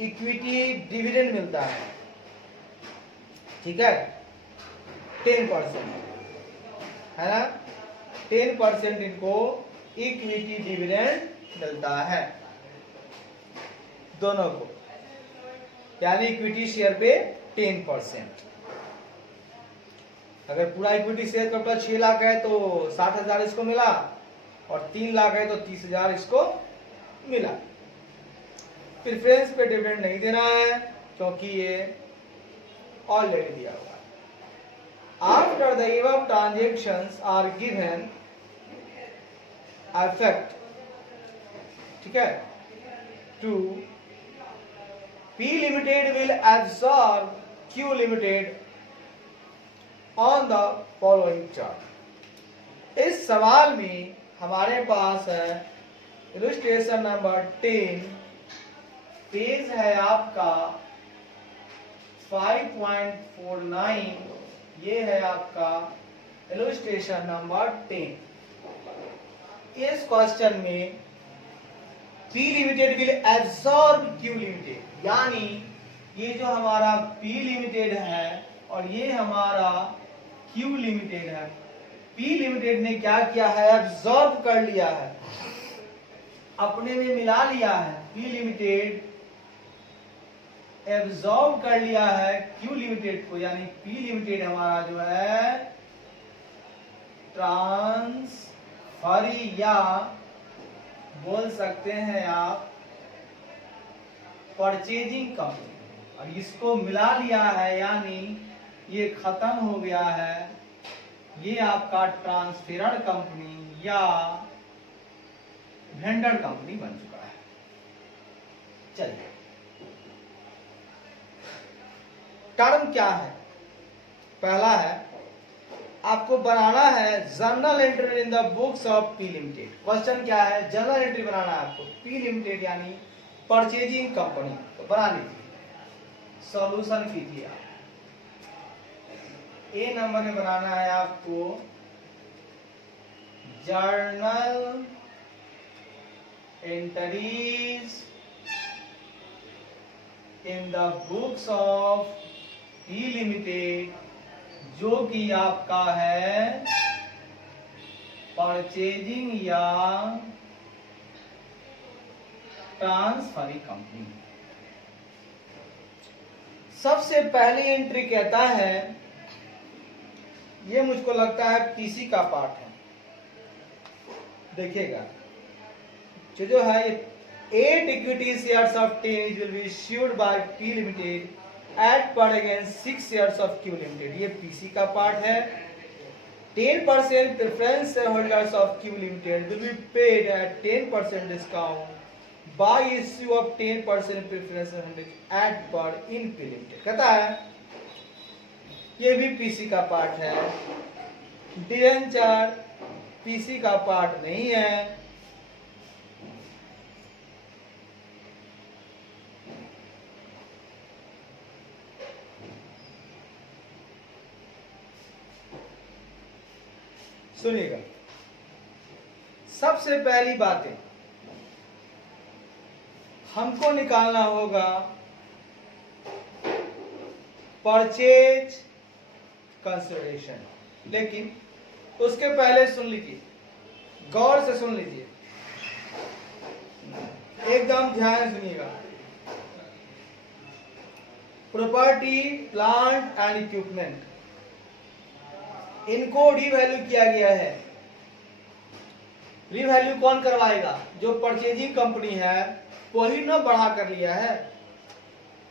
इक्विटी डिविडेंड मिलता है, ठीक है, 10% है ना, 10% इनको इक्विटी डिविडेंड मिलता है दोनों को, यानी इक्विटी शेयर पे 10%। अगर पूरा इक्विटी शेयर कैपिटल 6 लाख है तो 60,000 इसको मिला, और 3 लाख है तो 30,000 इसको मिला। प्रेफरेंस पे डिविडेंड नहीं देना है क्योंकि ये ऑलरेडी दिया हुआ है। After the above transactions are given effect, ठीक है, to P Limited will absorb Q Limited on the following chart। इस सवाल में हमारे पास है इलस्ट्रेशन नंबर 10, पेज है आपका 5.49, ये है आपका इलस्ट्रेशन नंबर 10। इस क्वेश्चन में P limited will absorb Q limited, यानी ये जो हमारा P लिमिटेड है और ये हमारा Q लिमिटेड है, P लिमिटेड ने क्या किया है, एब्सॉर्ब कर लिया है, अपने में मिला लिया है। P लिमिटेड एब्सॉर्ब कर लिया है Q लिमिटेड को, यानी P लिमिटेड हमारा जो है ट्रांसफरी, या बोल सकते हैं आप परचेजिंग कंपनी, और इसको मिला लिया है, यानी ये खत्म हो गया है, ये आपका ट्रांसफरर कंपनी या वेंडर कंपनी बन चुका है। चलिए, टर्म क्या है? पहला है, आपको बनाना है journal entry in the books of P limited. Question क्या है? जर्नल एंट्री बनाना है आपको, पी लिमिटेड यानी परचेजिंग कंपनी, तो बना लीजिए, सॉल्यूशन कीजिए आप। ए नंबर में बनाना है आपको journal entries in the books of P limited, जो कि आपका है परचेजिंग या ट्रांसफरिंग कंपनी। सबसे पहली एंट्री कहता है, ये मुझको लगता है पीसी का पार्ट है, देखिएगा, जो है 8 equity shares of 10 will be issued by P limited at par against 6 shares of Q limited, ये पीसी का पार्ट है। 10% preference shareholders of Q limited will be paid at 10% discount by issue of 10% preference at par in P limited. कहता है ये भी पीसी का पार्ट है, डिवेंचर पीसी का पार्ट नहीं है। सुनिएगा, सबसे पहली बातें हमको निकालना होगा परचेज कंसिडरेशन, लेकिन उसके पहले सुन लीजिए, गौर से सुन लीजिए, एकदम ध्यान सुनिएगा। प्रॉपर्टी प्लांट एंड इक्विपमेंट, इनको रीवैल्यू किया गया है। रीवैल्यू कौन करवाएगा? जो परचेजिंग कंपनी है वही ना बढ़ा कर लिया है,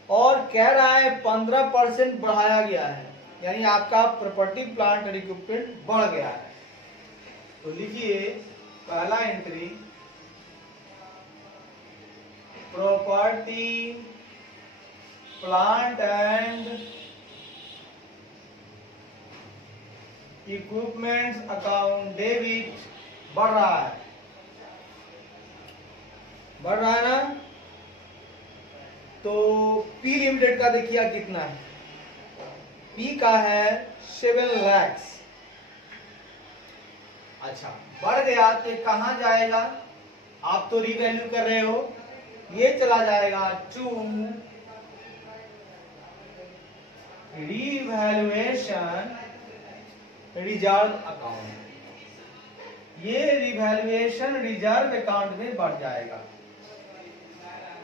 और कह रहा है 15% बढ़ाया गया है, यानी आपका प्रॉपर्टी प्लांट एंड इक्विपमेंट बढ़ गया है। तो लिखिए पहला entry, property plant and equipments account debit बढ़ रहा है, बढ़ रहा है ना। तो पी लिमिटेड का देखिए कितना है, पी का है 7 लाख। अच्छा बढ़ गया तो ये कहां जाएगा, आप तो रीवैल्यू कर रहे हो, ये चला जाएगा टू रीवैल्यूएशन रिजर्व अकाउंट, ये रिवैल्यूएशन रिजर्व अकाउंट में बढ़ जाएगा।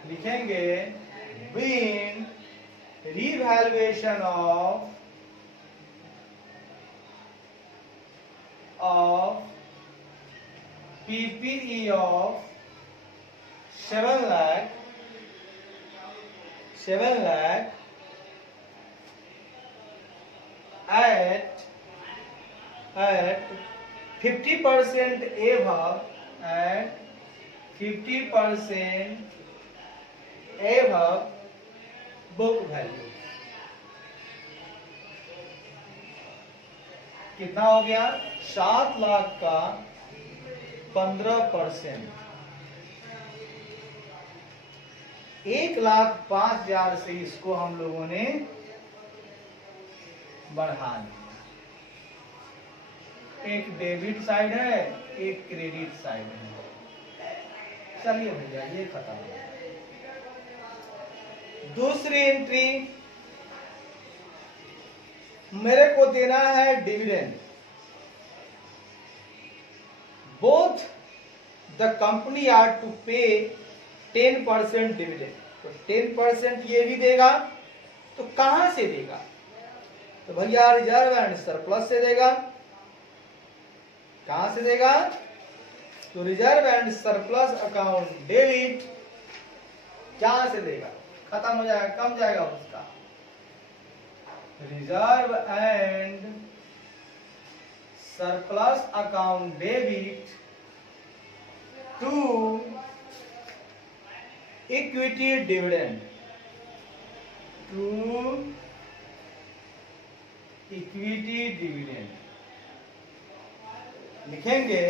लिखेंगे being revaluation of PPE of 7 lakh at 50% above, at 50% above book value. कितना हो गया, 7 लाख का 15%, 1,05,000 से इसको हम लोगों ने बढ़ा दिया। एक डेबिट साइड है, एक क्रेडिट साइड है। चलिए भैया ये खत्म हो गया। दूसरी एंट्री, मेरे को देना है dividend. Both the company are to pay 10% dividend. तो 10% ये भी देगा, तो कहां से देगा, तो भैया रिजर्व एंड सरप्लस से देगा। कहां से देगा, तो reserve and surplus account debit, कहां से देगा, खत्म हो जाएगा, कम जाएगा उसका। Reserve and surplus account debit to equity dividend, to equity dividend. लिखेंगे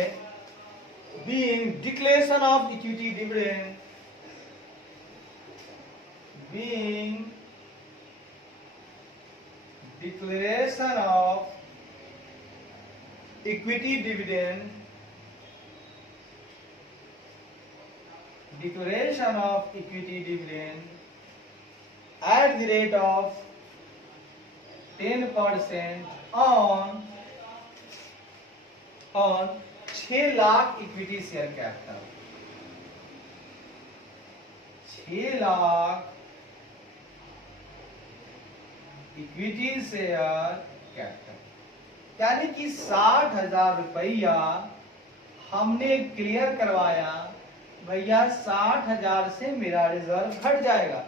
being declaration of equity dividend, being declaration of equity dividend, declaration of equity dividend at the rate of 10% on 6 lakh equity share capital, 6 lakh equity share capital, यानी कि 60,000 रुपया हमने क्लियर करवाया। भैया 60,000 से मेरा रिजर्व घट जाएगा,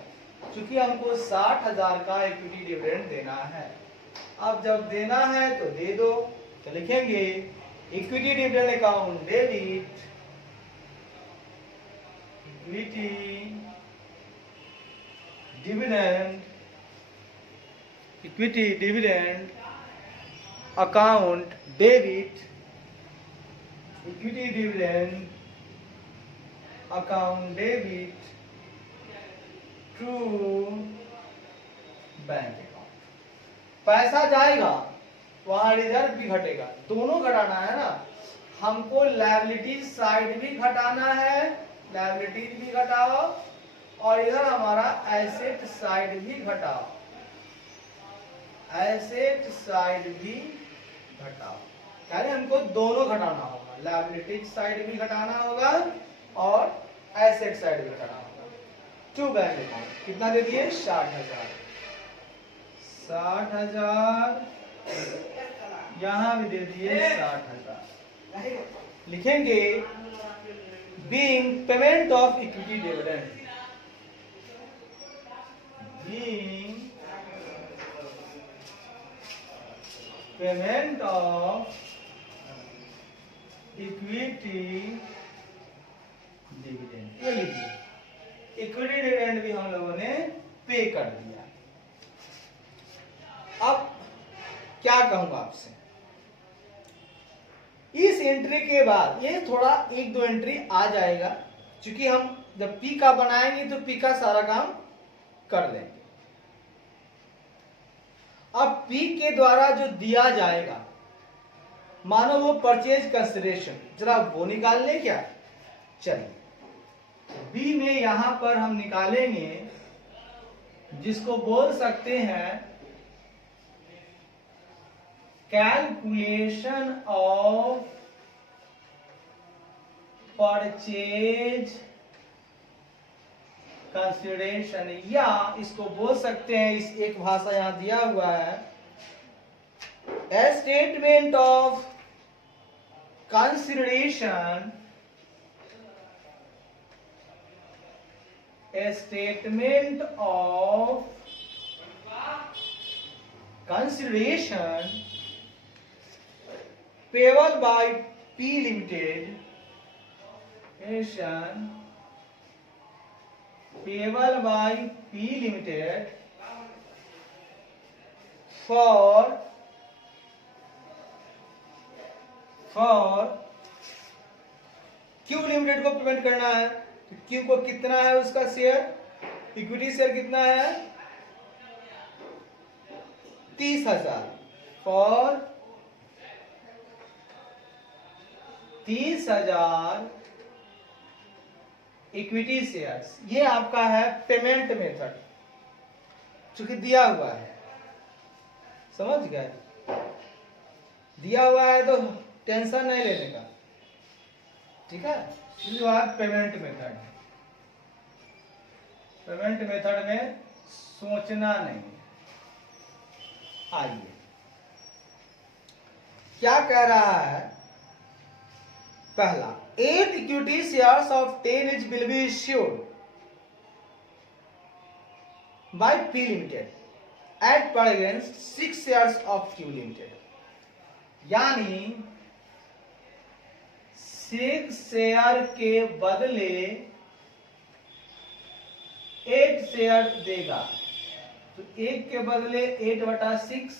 क्योंकि हमको 60,000 का इक्विटी डिविडेंड देना है। अब जब देना है तो दे दो। तो लिखेंगे equity dividend account debit, equity dividend, equity dividend account debit, equity dividend account debit to bank account. पैसा जाएगा, वहां रिजर्व भी घटेगा, दोनों घटाना है ना। हमको लायबिलिटीज साइड भी घटाना है, लायबिलिटीज भी घटाओ, और इधर हमारा एसेट साइड भी घटाओ, एसेट साइड भी घटाओ। यानी हमको दोनों घटाना होगा, लायबिलिटीज साइड भी घटाना होगा और एसेट साइड भी घटाना होगा। टू बैंक अकाउंट कितना दे दिए, 60,000, 60,000, यहां भी दे दिए 60,000। लिखेंगे being payment of equity dividend, being payment of equity dividend, ये लिखिए इक्विटी डिविडेंड भी हम लोगों ने पे कर दिया। अब क्या कहूंगा आपसे, इस एंट्री के बाद ये थोड़ा एक दो एंट्री आ जाएगा, क्योंकि हम जब पी का बनाएंगे तो पी का सारा काम कर लेंगे। अब पी के द्वारा जो दिया जाएगा, मानो वो परचेज कंसिडरेशन, जरा वो निकाल लें क्या। चलिए बी में यहां पर हम निकालेंगे, जिसको बोल सकते हैं कैलकुलेशन ऑफ परचेज कंसिडरेशन, या इसको बोल सकते हैं, इस एक भाषा यहां दिया हुआ है, ए statement of consideration, a statement of consideration payable by P Limited, payable by P Limited for Q Limited को पेमेंट करना है। तो Q को कितना है उसका शेयर, इक्विटी शेयर कितना है 30,000 फॉर 30,000 इक्विटी शेयर्स। ये आपका है पेमेंट मेथड, चूंकि दिया हुआ है, समझ गए, दिया हुआ है तो टेंशन नहीं लेने का, ठीक है। जो है पेमेंट मेथड, पेमेंट मेथड में सोचना नहीं। आइए क्या कह रहा है, पहला 8 equity shares of 10 each will be issued by P Limited at par against 6 shares of Q Limited, यानी 6 शेयर के बदले 8 शेयर देगा। तो 1 के बदले 8/6,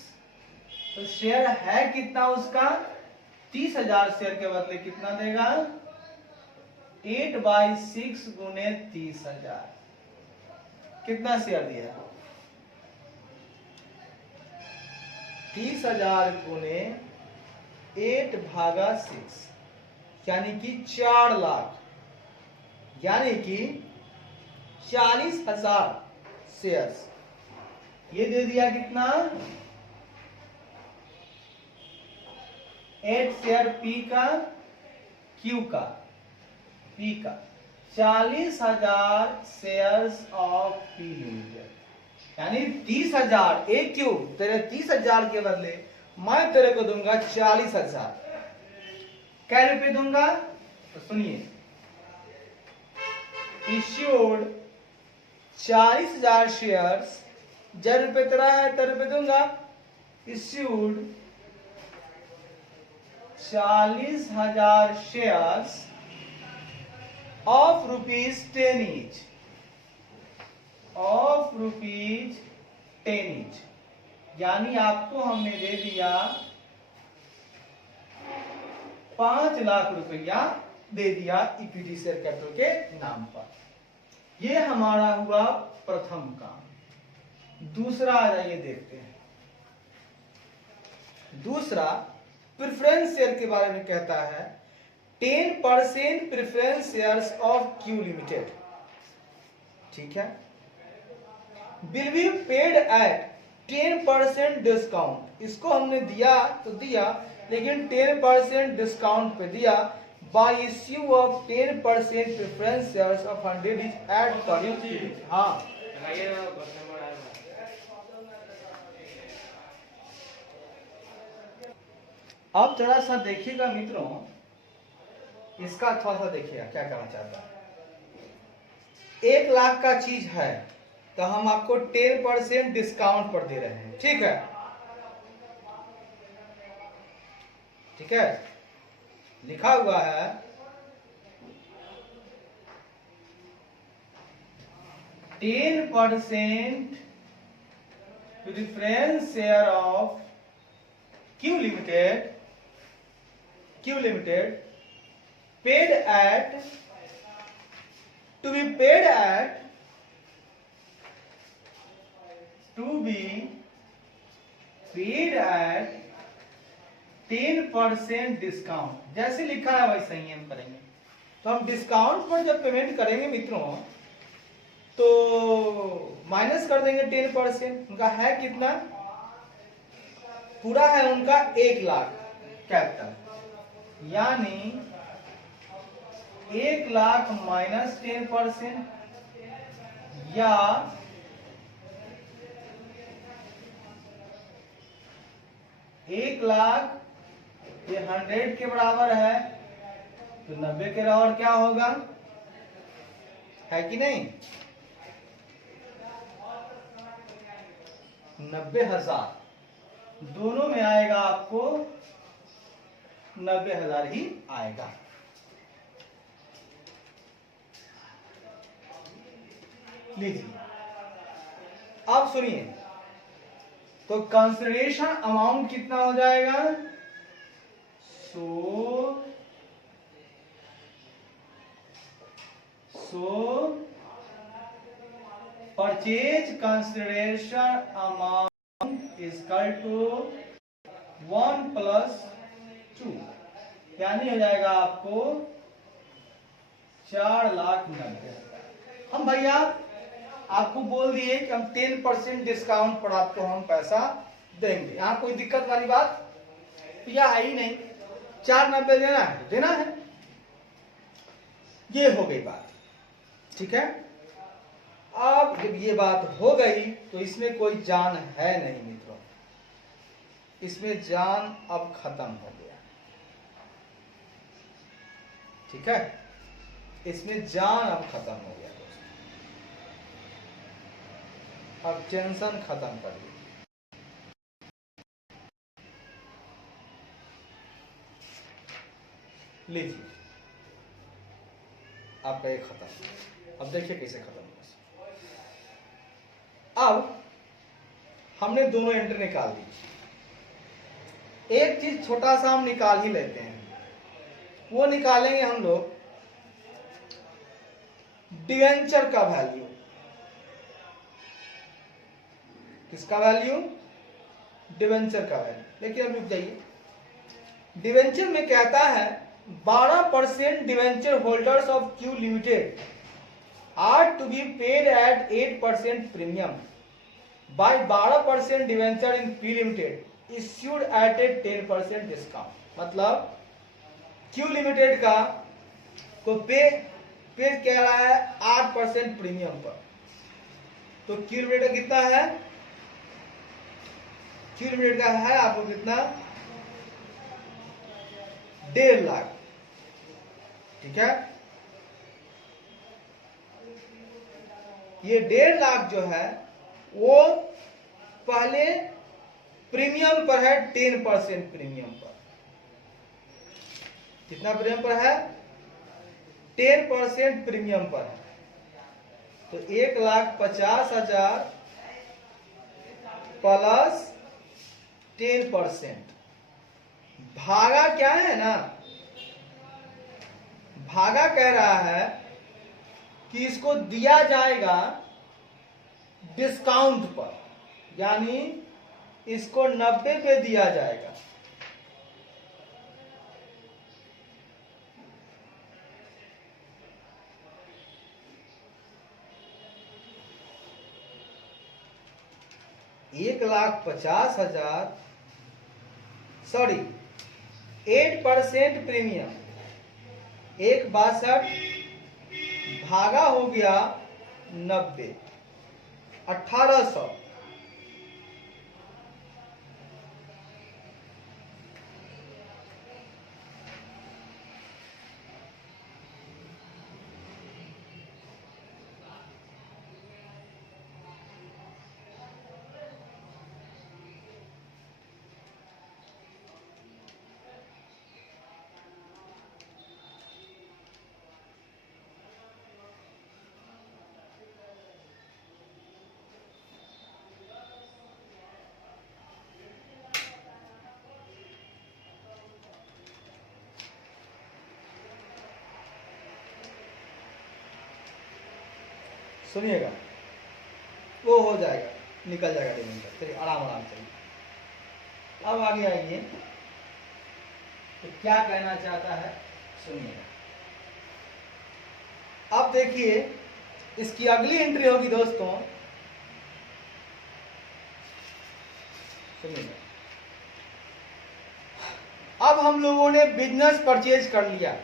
तो शेयर है कितना उसका 30,000 शेयर के बदले कितना देगा 8/6 गुने 30,000, कितना शेयर दिया 30,000 गुने 8/6, यानी कि 4 लाख, यानी कि 40,000 शेयर्स। ये दे दिया कितना 8 शेयर पी का, क्यू का, पी का 40,000 शेयर्स ऑफ पी लिमिटेड, यानी 30,000। एक क्यू तेरे 30,000 के बदले मैं तेरे को दूंगा 40,000। क्या रुपए दूंगा तो सुनिए, इश्यूड 40,000 शेयर्स, जब रुपए तेरा है तो रुपए दूंगा, issued 40,000 shares of ₹10 each, of ₹10 each, यानी आपको हमने दे दिया 5 लाख रुपया दे दिया इक्विटी शेयर कैपिटल के नाम पर। यह हमारा हुआ प्रथम काम। दूसरा आ जाइए देखते हैं। दूसरा प्रेफरेंस शेयर के बारे में कहता है 10% preference shares of Q Limited, ठीक है, will be paid at 10% discount. इसको हमने दिया तो दिया, लेकिन 10% डिस्काउंट पे दिया, by issue of 10% preference shares of 100 each at par. हाँ अब जरा सा देखिएगा मित्रों, इसका थोड़ा सा देखिएगा क्या करना चाहता है। 1 लाख का चीज है तो हम आपको 10% डिस्काउंट पर दे रहे हैं, ठीक है, ठीक है, लिखा हुआ है 10% preference share of Q Limited paid at to be paid at to be paid at 10% discount. जैसे लिखा है वैसे ही हम करेंगे। तो हम डिस्काउंट पर जब पेमेंट करेंगे मित्रों तो माइनस कर देंगे 10%। उनका है कितना, पूरा है उनका 1 लाख कैपिटल, यानी 1 लाख माइनस 10% या 1 लाख ये 100 के बराबर है तो 90 के बराबर क्या होगा, है कि नहीं, 90,000। दोनों में आएगा आपको 90,000 ही आएगा। लीजिए अब सुनिए, तो कंसिडरेशन अमाउंट कितना हो जाएगा, so purchase consideration amount is equal to 1 + 2, यानी हो जाएगा आपको 4,90,000। हम भैया आपको बोल दिए कि हम 10% डिस्काउंट पर आपको हम पैसा देंगे, यहाँ कोई दिक्कत वाली बात यह है ही नहीं। 4,90 देना है, ये हो गई बात, ठीक है। अब जब ये बात हो गई तो इसमें कोई जान है नहीं मित्रों, इसमें जान अब खत्म हो गया, ठीक है, इसमें जान अब खत्म हो गया दोस्तों, अब टेंशन खत्म कर दी। लीजिए आपका ये खत्म। अब देखिए कैसे खत्म हुआ। अब हमने दोनों एंट्री निकाल दी, एक चीज छोटा सा हम निकाल ही लेते हैं, वो निकालेंगे हम लोग डिवेंचर का वैल्यू। किसका वैल्यू, डिवेंचर का वैल्यू। लेकिन अब रुक जाइए, डिवेंचर में कहता है 12% debenture holders of Q Limited are to be paid at 8% premium by 12% debenture in P Limited issued at a 10% discount. मतलब क्यू लिमिटेड का को पे कह रहा है 8% प्रीमियम पर। तो क्यू लिमिटेड का कितना है, क्यू लिमिटेड का है आपको कितना, 1.5 लाख, ठीक है। ये 1.5 लाख जो है वो पहले प्रीमियम पर है, 10% प्रीमियम पर। कितना प्रीमियम पर है, 10% प्रीमियम पर है। तो 1,50,000 प्लस 10% भागा क्या है ना, भागा कह रहा है कि इसको दिया जाएगा डिस्काउंट पर, यानी इसको 90 पे दिया जाएगा। एक 1,50,000 सॉरी 8% प्रीमियम 1,62 भागा हो गया 90, 1,800। सुनिएगा, वो हो जाएगा, निकल जाएगा डिविडेंड। चलिए आराम आराम चलिए। अब आगे आइए, तो क्या कहना चाहता है सुनिएगा। अब देखिए इसकी अगली एंट्री होगी दोस्तों, सुनिएगा। अब हम लोगों ने बिजनेस परचेज कर लिया,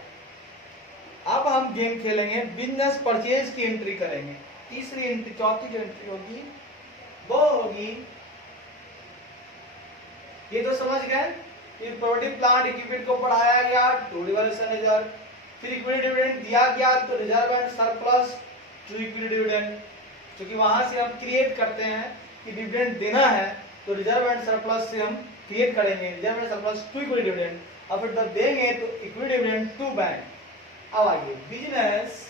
अब हम गेम खेलेंगे, बिजनेस परचेज की एंट्री करेंगे। तीसरी एंट्री, चौथी जो एंट्री होगी वो होगी, ये तो समझ गए कि प्रॉपर्टी प्लांट इक्विपमेंट को बढ़ाया गया टू रिवॉल्यूशन रिजर्व, फिर इक्विटी डिविडेंड दिया गया तो reserve and surplus to equity dividend, क्योंकि वहां से हम क्रिएट करते हैं कि डिविडेंड देना है तो रिजर्व एंड सरप्लस से हम क्रिएट करेंगे reserve and surplus to equity dividend, और फिर जब देंगे तो इक्विटी डिविडेंड टू बैंक। अब आइए बिजनेस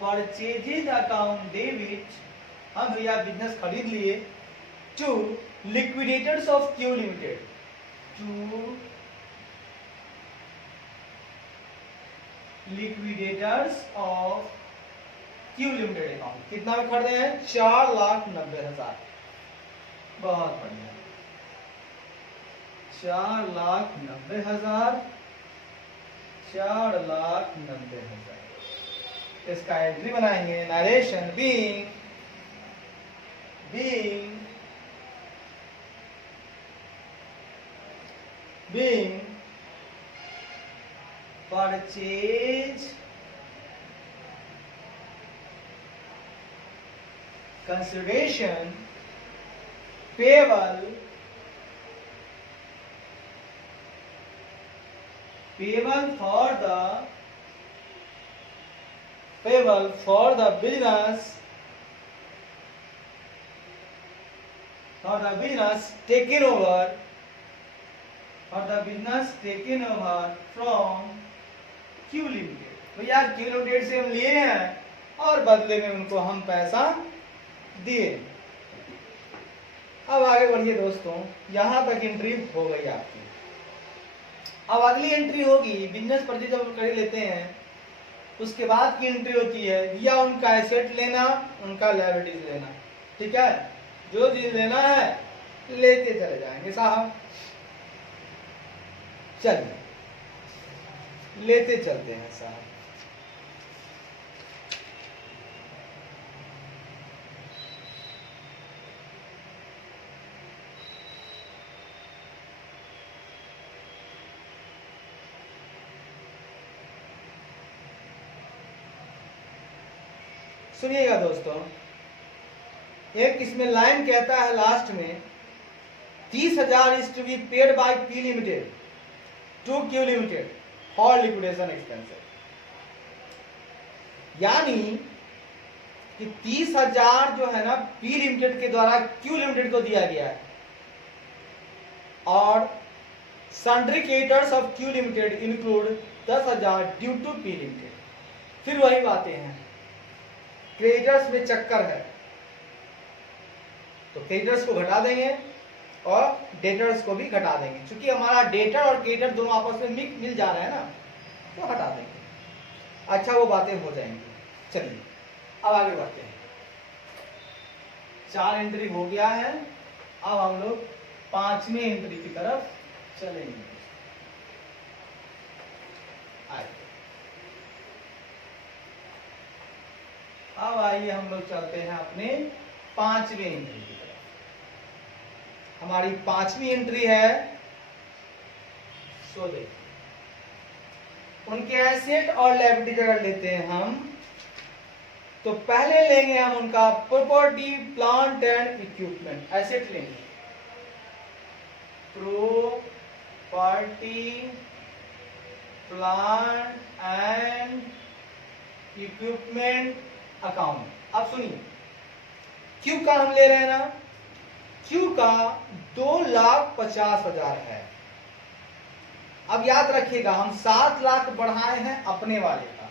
परचेजेज अकाउंट डेबिट, हम भैया बिजनेस खरीद लिए to liquidators of Q limited, to liquidators of Q limited account. कितना में खरीदे हैं? 4,90,000। बहुत बढ़िया, 4,90,000, 4,90,000। इसका एंट्री बनाएंगे, narration being purchase consideration payable for the business taken over from Q Limited। भैया Q Limited से हम लिए हैं और बदले में उनको हम पैसा दिए। अब आगे बढ़िए दोस्तों, यहां तक एंट्री हो गई आपकी। अब अगली एंट्री होगी बिजनेस परचेज जब कर लेते हैं, उसके बाद की एंट्री होती है या उनका एसेट लेना, उनका लायबिलिटीज लेना। ठीक है, जो चीज लेना है लेते चले जाएंगे साहब, चलिए लेते चलते हैं साहब। सुनिएगा दोस्तों, एक इसमें लाइन कहता है लास्ट में 30,000 is to be paid by P Limited to Q Limited for liquidation expenses. यानी कि 30,000 जो है ना पी लिमिटेड के द्वारा क्यू लिमिटेड को दिया गया है, और sundry creditors of Q Limited include 10,000 due to P Limited. फिर वही बातें हैं, क्रेडिटर्स में चक्कर है तो क्रेडिटर्स को घटा देंगे और डेटर्स को भी घटा देंगे, क्योंकि हमारा डेटर और क्रेडिटर दोनों आपस में मिल जा रहा है ना, तो हटा देंगे। अच्छा, वो बातें हो जाएंगी। चलिए अब आगे बढ़ते हैं। 4 एंट्री हो गया है, अब हम लोग 5वीं एंट्री की तरफ चलेंगे। अब आइए हम लोग चलते हैं अपने 5वीं एंट्री की तरफ। हमारी 5वीं एंट्री है, सो देखिए उनके एसेट और लायबिलिटी अगर लेते हैं हम, तो पहले लेंगे हम उनका property plant and equipment. Asset लेंगे property plant and equipment account. अब सुनिए, क्यू का हम ले रहे हैं ना, क्यू का 2,50,000 है। अब याद रखिएगा हम 7 लाख बढ़ाए हैं अपने वाले का,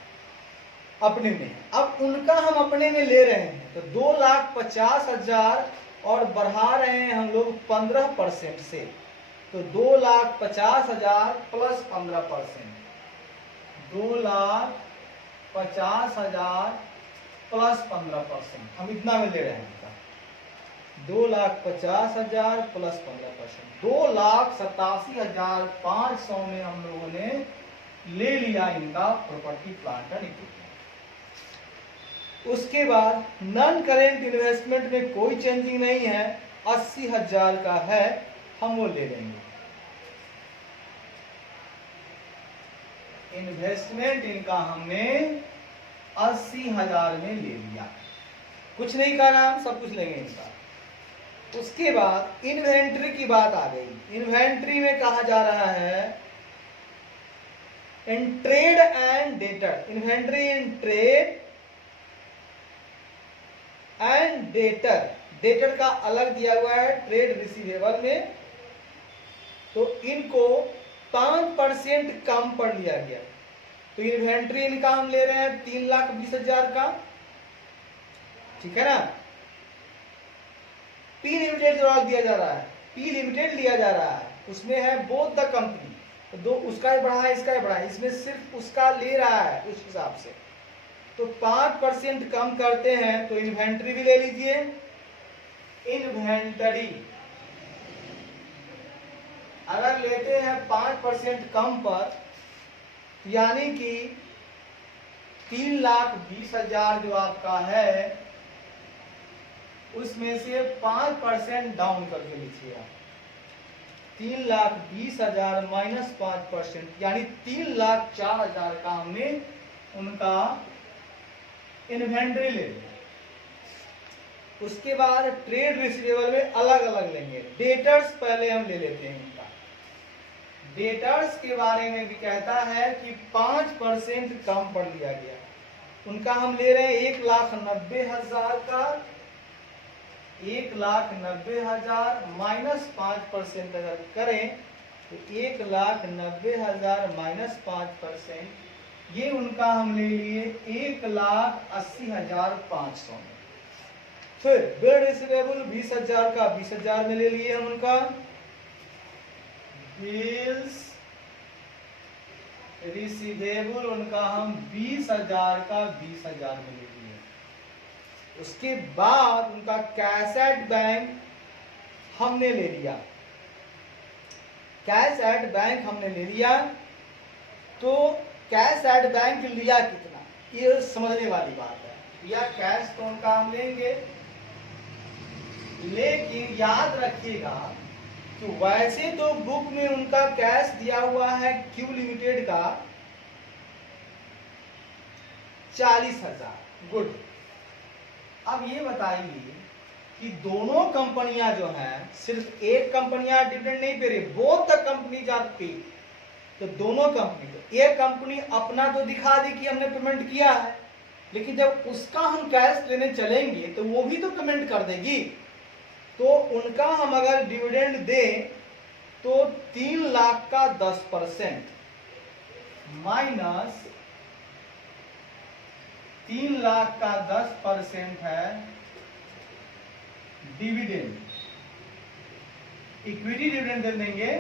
अपने में, अब उनका हम अपने में ले रहे हैं तो 2,50,000 और बढ़ा रहे हैं हम लोग 15% से, तो 2,50,000 प्लस 15%, 2,50,000 प्लस 15%, हम इतना में ले रहे हैं इनका, 2,50,000 प्लस 15%, 2,87,500 में हम लोगों ने ले लिया इनका प्रॉपर्टी प्लांट एंड इक्विपमेंट। उसके बाद नॉन करेंट इन्वेस्टमेंट में कोई चेंजिंग नहीं है, 80,000 का है, हम वो ले लेंगे। इन्वेस्टमेंट इनका हमने 80,000 में ले लिया, कुछ नहीं करा, हम सब कुछ लेंगे इनका। उसके बाद इन्वेंट्री की बात आ गई। इन्वेंट्री में कहा जा रहा है in trade and debtor, inventory in trade and debtor, debtor का अलग दिया हुआ है ट्रेड रिसीवेबल में, तो इनको 5% कम पर लिया गया। तो इन्वेंट्री इनका हम ले रहे हैं 3,20,000 का, ठीक है ना। पी लिमिटेड जो दिया जा रहा है, पी लिमिटेड लिया जा रहा है, उसमें है बोथ द कंपनी, तो दो उसका ही बढ़ा है, इसका ही बढ़ा है, इसमें सिर्फ उसका ले रहा है उस हिसाब से, तो 5% कम करते हैं, तो इन्वेंट्री भी ले लीजिए। इन्वेंटरी अगर लेते हैं 5% कम पर, यानी कि 3,20,000 जो आपका है उसमें से 5% डाउन करके लीजिएगा, 3,20,000 माइनस 5%, यानी 3,04,000 का हमने उनका इन्वेंट्री ले लिया। उसके बाद ट्रेड रिसीवेबल में अलग अलग लेंगे। डेटर्स पहले हम ले लेते हैं इनका। डेटर्स के बारे में भी कहता है कि 5% कम पड़ लिया गया, उनका हम ले रहे हैं 1,90,000 का, 1,90,000 माइनस 5% अगर करें तो 1,90,000 माइनस 5%, ये उनका हम ले लिए 1,80,500 में। फिर बिल रिसीवेबल 20,000 का 20,000 में ले लिए हम उनका, बिल्स रिसीवेबल उनका हम 20,000 का 20,000 में ले लिए। उसके बाद उनका कैश एट बैंक हमने ले लिया, कैश एट बैंक हमने ले लिया, तो कैश एट बैंक लिया कितना, ये समझने वाली बात है। या कैश तो उनका हम लेंगे, लेकिन याद रखिएगा कि वैसे तो बुक में उनका कैश दिया हुआ है क्यू लिमिटेड का 40,000, गुड। अब ये बताइए कि दोनों कंपनियां जो हैं, सिर्फ एक कंपनियां डिविडेंड नहीं दे रही, both the companies are paid, तो दोनों कंपनी, तो एक कंपनी अपना तो दिखा दी कि हमने पेमेंट किया है, लेकिन जब उसका हम कैश लेने चलेंगे तो वो भी तो पेमेंट कर देगी, तो उनका हम अगर डिविडेंड दें तो 3 लाख का 10% माइनस 3 लाख का 10% है डिविडेंड, इक्विटी डिविडेंड दे देंगे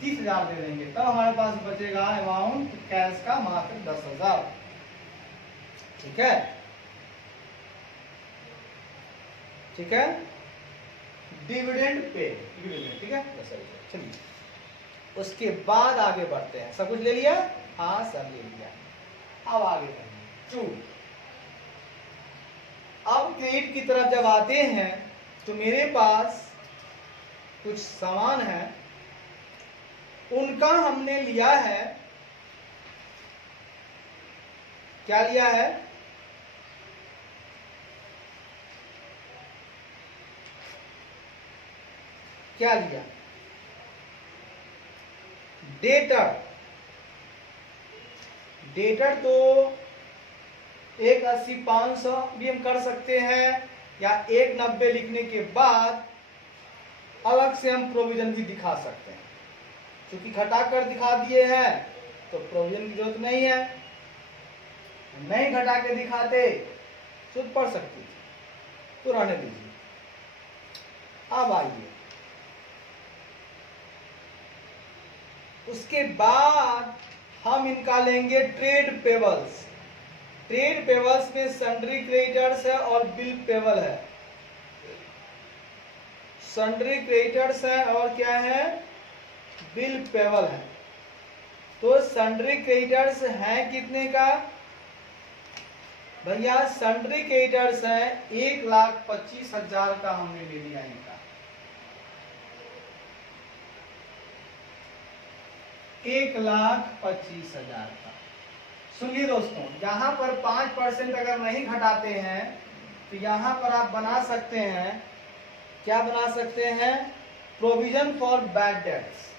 30,000 दे देंगे, तब हमारे पास बचेगा अमाउंट कैश का मात्र 10,000, ठीक है, ठीक है, डिविडेंड पे डिविडेंड, ठीक है। चलिए उसके बाद आगे बढ़ते हैं। सब कुछ ले लिया, हाँ सब ले लिया। अब आगे बढ़ेंगे। अब क्रेडिट की तरफ जब आते हैं तो मेरे पास कुछ सामान है, उनका हमने लिया है, क्या लिया है, क्या लिया, डेटर। डेटर तो 1,80,500 भी हम कर सकते हैं, या 1,90 लिखने के बाद अलग से हम प्रोविजन भी दिखा सकते हैं। क्योंकि घटाकर दिखा दिए हैं तो प्रोविजन की जरूरत नहीं है, नहीं घटा के दिखाते तो पढ़ सकती थी, तो रहने दीजिए। अब आइए, उसके बाद हम इनका लेंगे ट्रेड पेबल्स। ट्रेड पेबल्स में सन्ड्री क्रेडिटर्स है और बिल पेबल है। सन्ड्री क्रेडिटर्स है और क्या है, बिल पेबल है। तो सन्ड्री क्रेडिटर्स है कितने का भैया, सन्ड्री क्रेडिटर्स है 1,25,000 का हमने ले लिया इनका। 1,25,000 का। सुनिए दोस्तों, यहां पर 5% अगर नहीं घटाते हैं तो यहां पर आप बना सकते हैं, क्या बना सकते हैं, प्रोविजन फॉर बैड डेट्स।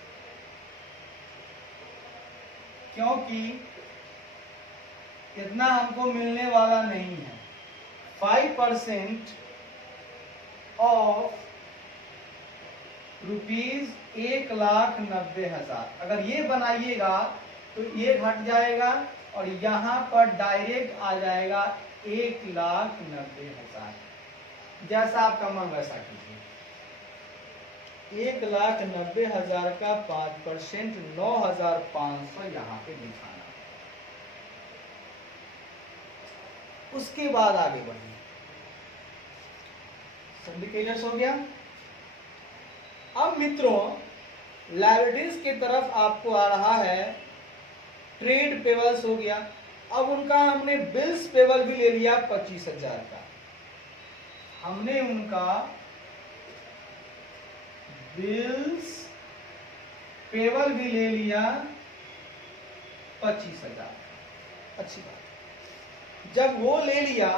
क्योंकि इतना हमको मिलने वाला नहीं है। 5% ऑफ ₹1,90,000 अगर ये बनाइएगा तो ये घट जाएगा और यहां पर डायरेक्ट आ जाएगा 1,90,000। जैसा आपका मन वैसा कीजिए। 1,90,000 का 5% 9,500 यहां पे दिखाना। उसके बाद आगे बढ़िए। सिंडिकेटर्स हो गया। अब मित्रों लायबिलिटीज की तरफ आपको आ रहा है ट्रेड पेबल्स हो गया। अब उनका हमने बिल्स पेबल भी ले लिया 25,000 का। हमने उनका बिल्स पेबल भी ले लिया 25,000। अच्छी बात। जब वो ले लिया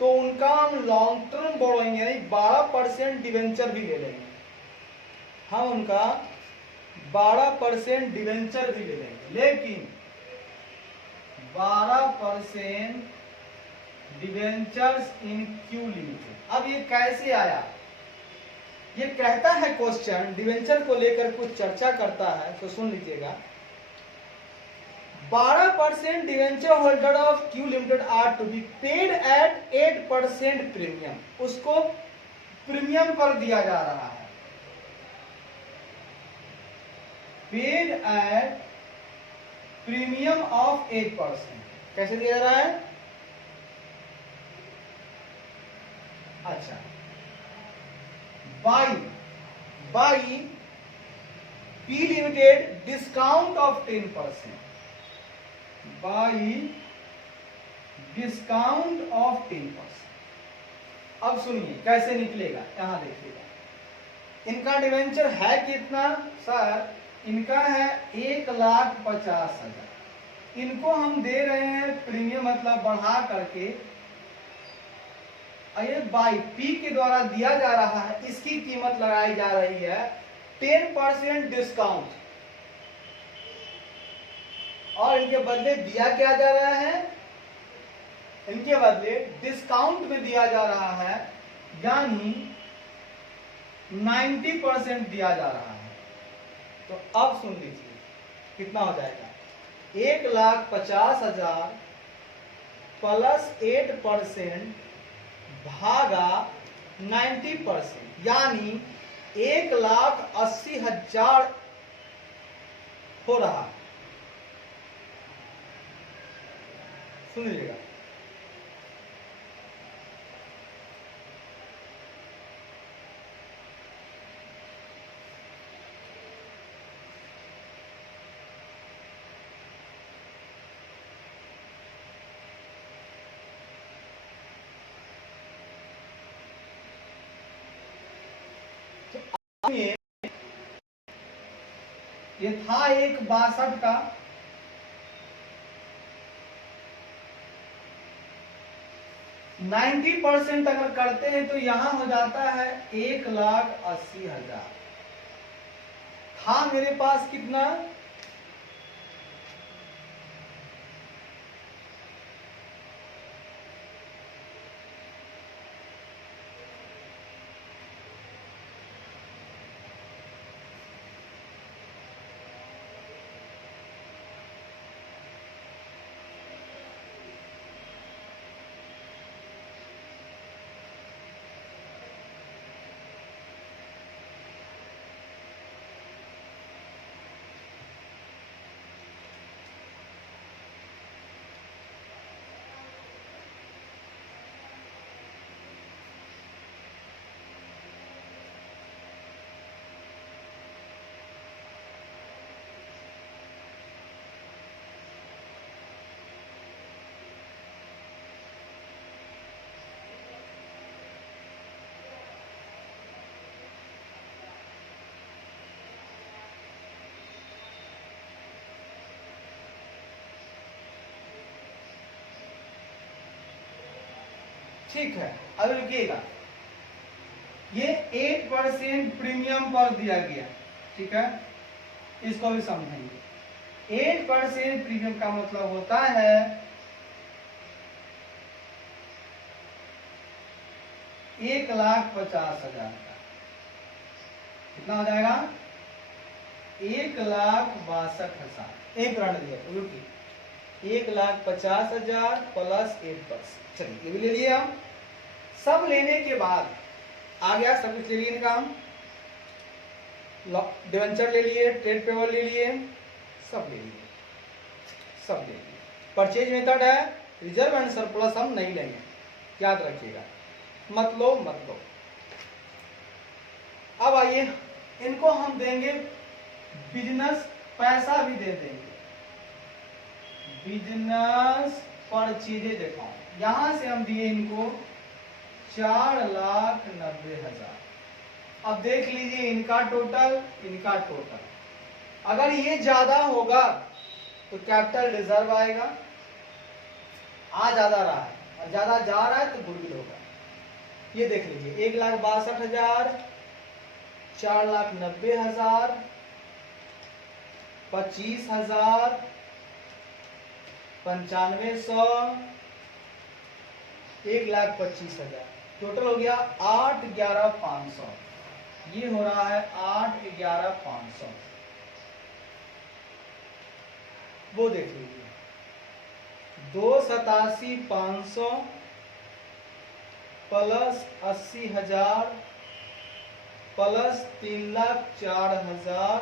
तो उनका हम लॉन्ग टर्म बोरोइंग यानी 12% डिवेंचर भी ले लेंगे। हम उनका 12% डिवेंचर भी ले लेंगे, लेकिन 12% डिवेंचर्स इन क्यू लिमिटेड। अब ये कैसे आया, ये कहता है क्वेश्चन, डिवेंचर को लेकर कुछ चर्चा करता है, तो सुन लीजिएगा। 12% debenture holder of Q Limited are to be paid at 8% premium. उसको प्रीमियम पर दिया जा रहा है, पेड एट प्रीमियम ऑफ 8%। कैसे दिया जा रहा है, अच्छा, by P limited discount of 10%, by discount of 10%। अब सुनिए कैसे निकलेगा, यहां देखिएगा। इनका डिवेंचर है कितना सर, इनका है 1,50,000। इनको हम दे रहे हैं प्रीमियम मतलब बढ़ा करके, ये बाई पी के द्वारा दिया जा रहा है। इसकी कीमत लगाई जा रही है 10% डिस्काउंट, और इनके बदले दिया क्या जा रहा है, इनके बदले डिस्काउंट में दिया जा रहा है, यानी 90% दिया जा रहा है। तो अब सुन लीजिए कितना हो जाएगा, 1,50,000 प्लस 8% भागा 90%, यानी 1,80,000 हो रहा है। सुन लीजिएगा, ये था एक 62 का, नाइन्टी % अगर करते हैं तो यहां हो जाता है 1,80,000। था मेरे पास कितना, ठीक है, अब रुकिएगा, ये 8% प्रीमियम पर दिया गया, ठीक है, इसको भी समझेंगे। 8% प्रीमियम का मतलब होता है 1,50,000 का। कितना हो जाएगा? 1,62,000। एक रण दिया, रुकिए, 1,50,000 प्लस 8%। चलिए ये भी ले लिए हम। सब लेने के बाद आ गया, सब कुछ ले लिए इनका हम, डिवेंचर ले लिए, ट्रेड पेबल ले लिए, सब ले लिए, सब ले लिए। परचेज मेथड है, रिजर्व एंड सरप्लस हम नहीं लेंगे, याद रखिएगा, मत लो मत लो। अब आइए, इनको हम देंगे बिजनेस, पैसा भी दे देंगे, बिजनेस परचेजेज अकाउंट। यहां से हम दिए इनको 4,90,000। अब देख लीजिए इनका टोटल, इनका टोटल, अगर ये ज्यादा होगा तो कैपिटल रिजर्व आएगा, आ ज्यादा रहा है और ज्यादा जा रहा है तो गुडविल होगा। ये देख लीजिए 1,62,000, 4,90,000, 25,000, 95,100, 1,25,000, टोटल हो गया 8,11,500। ये हो रहा है 8,11,500। वो देख लीजिए 2,87,500 प्लस 80,000 प्लस 3,04,000,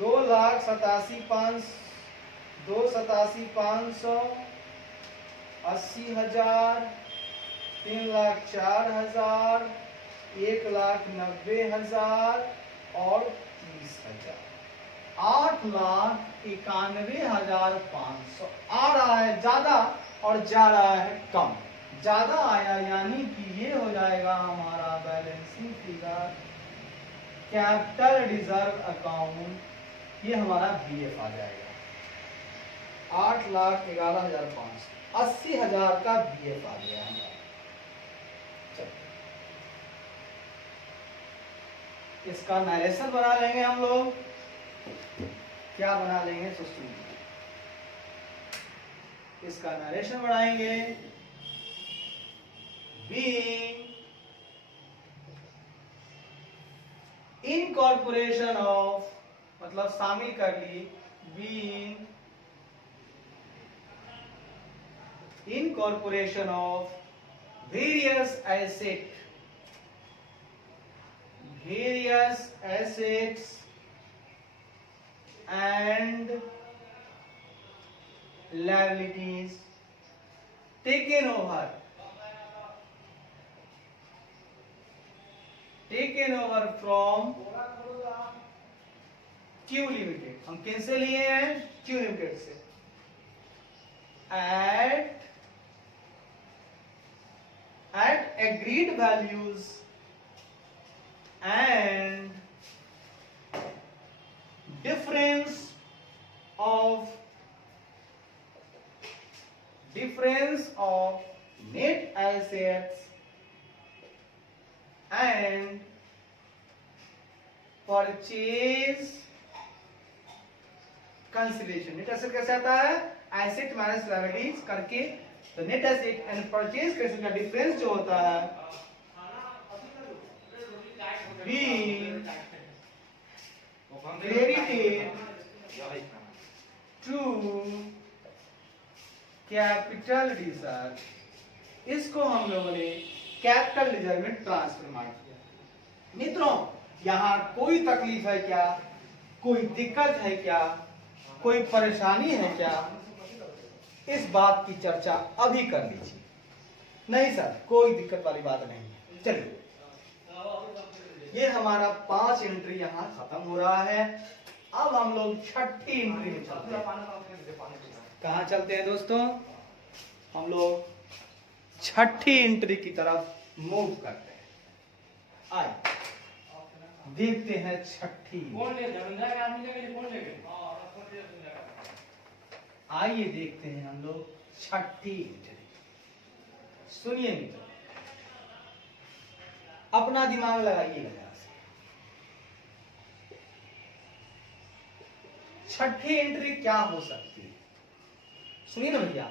2,87,500, 80,000, 3,04,000, 1,90,000 और 30,000, 8,91,500 आ रहा है ज्यादा और जा रहा है कम। ज्यादा आया यानी कि ये हो जाएगा हमारा balancing figure, capital reserve account, ये हमारा बीएफ आ जाएगा 8,11,500, 80,000 का बीएफ आ गया हमारा। चलिए इसका नरेशन बना लेंगे हम लोग, क्या बना लेंगे तो सुनिए, इसका नरेशन बनाएंगे। Being इनकॉर्पोरेशन ऑफ, मतलब शामिल कर ली, being incorporation of various assets and liabilities taken over from Q limited. हम किनसे लिए हैं? Q लिमिटेड से। at agreed values and difference of net assets and purchase consideration. Net asset कैसे आता है? एसेट माइनस लायबिलिटीज करके, तो net asset and purchase consideration का डिफरेंस जो होता है being credited to capital reserve, इसको हम लोगों ने कैपिटल रिजर्व में ट्रांसफर मार दिया। मित्रों यहां कोई तकलीफ है क्या? कोई दिक्कत है क्या? कोई परेशानी है क्या? इस बात की चर्चा अभी कर लीजिए। नहीं सर कोई दिक्कत वाली बात नहीं है। चलिए ये हमारा 5 एंट्री यहाँ खत्म हो रहा है। अब हम लोग छठी एंट्री में चलते हैं। कहाँ चलते हैं दोस्तों? हम लोग छठी एंट्री की तरफ मूव करते हैं। आइए देखते हैं छठी। आइए देखते हैं हम लोग छठी एंट्री। सुनिए मित्र, अपना दिमाग लगाइएगा जरा से। छठी एंट्री क्या हो सकती है? सुनिए ना भैया,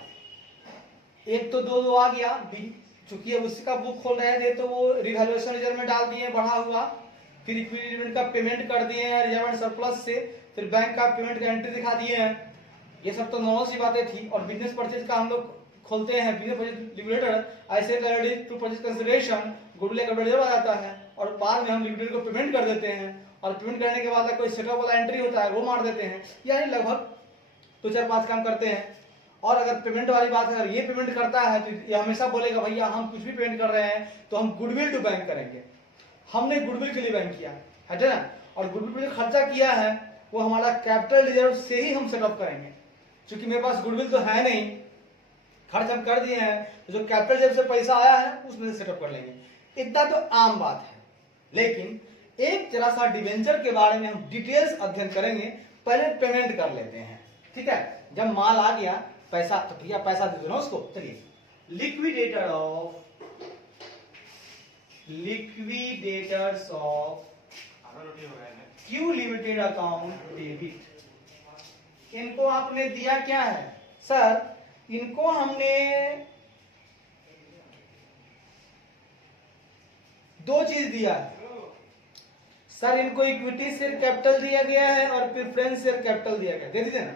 एक तो दो आ गया, चूंकि अब उसका बुक खोल रहे थे तो वो रिवैल्यूएशन रिजर्व में डाल दिए बढ़ा हुआ, फिर इक्विटी का पेमेंट कर दिए हैं रिजर्व एंड सरप्लस से, फिर बैंक का पेमेंट का एंट्री दिखा दिए हैं। ये सब तो नॉर्मल सी बातें थी। और बिजनेस परचेज का हम लोग खोलते हैं, बिजनेस परचेज लिक्विडेटर ऐसे टू परचेज कंसीडरेशन गुडविल का रिजर्व आ जाता है, और बाद में हम लिक्विडेटर को पेमेंट कर देते हैं, और पेमेंट करने के बाद कोई सेटअप वाला एंट्री होता है वो मार देते हैं। यानी लगभग 2-4-5 काम करते हैं। और अगर पेमेंट वाली बात है, अगर ये पेमेंट करता है तो ये हमेशा बोलेगा भैया हम कुछ भी पेमेंट कर रहे हैं तो हम गुडविल टू बैंक करेंगे, हमने गुडविल के लिए बैंक किया है ना, और गुडविल पे जो खर्चा किया है वो हमारा कैपिटल रिजर्व से ही हम सेटअप करेंगे। क्योंकि मेरे पास गुडविल तो है नहीं, खर्च हम कर दिए हैं, तो जो कैपिटल रिजर्व से पैसा आया है उसमें से सेटअप कर लेंगे। इतना तो आम बात है, लेकिन एक जरा सा डिवेंचर के बारे में हम डिटेल्स अध्ययन करेंगे। पहले पेमेंट कर लेते हैं, ठीक है। जब माल आ गया पैसा, तो भैया पैसा दे दो ना उसको। चलिए, liquidators of Q limited account debit. इनको आपने दिया क्या है सर? इनको हमने दो चीज दिया है सर। इनको इक्विटी शेयर कैपिटल दिया गया है और प्रेफरेंस शेयर कैपिटल दिया गया। दे दीजिए ना।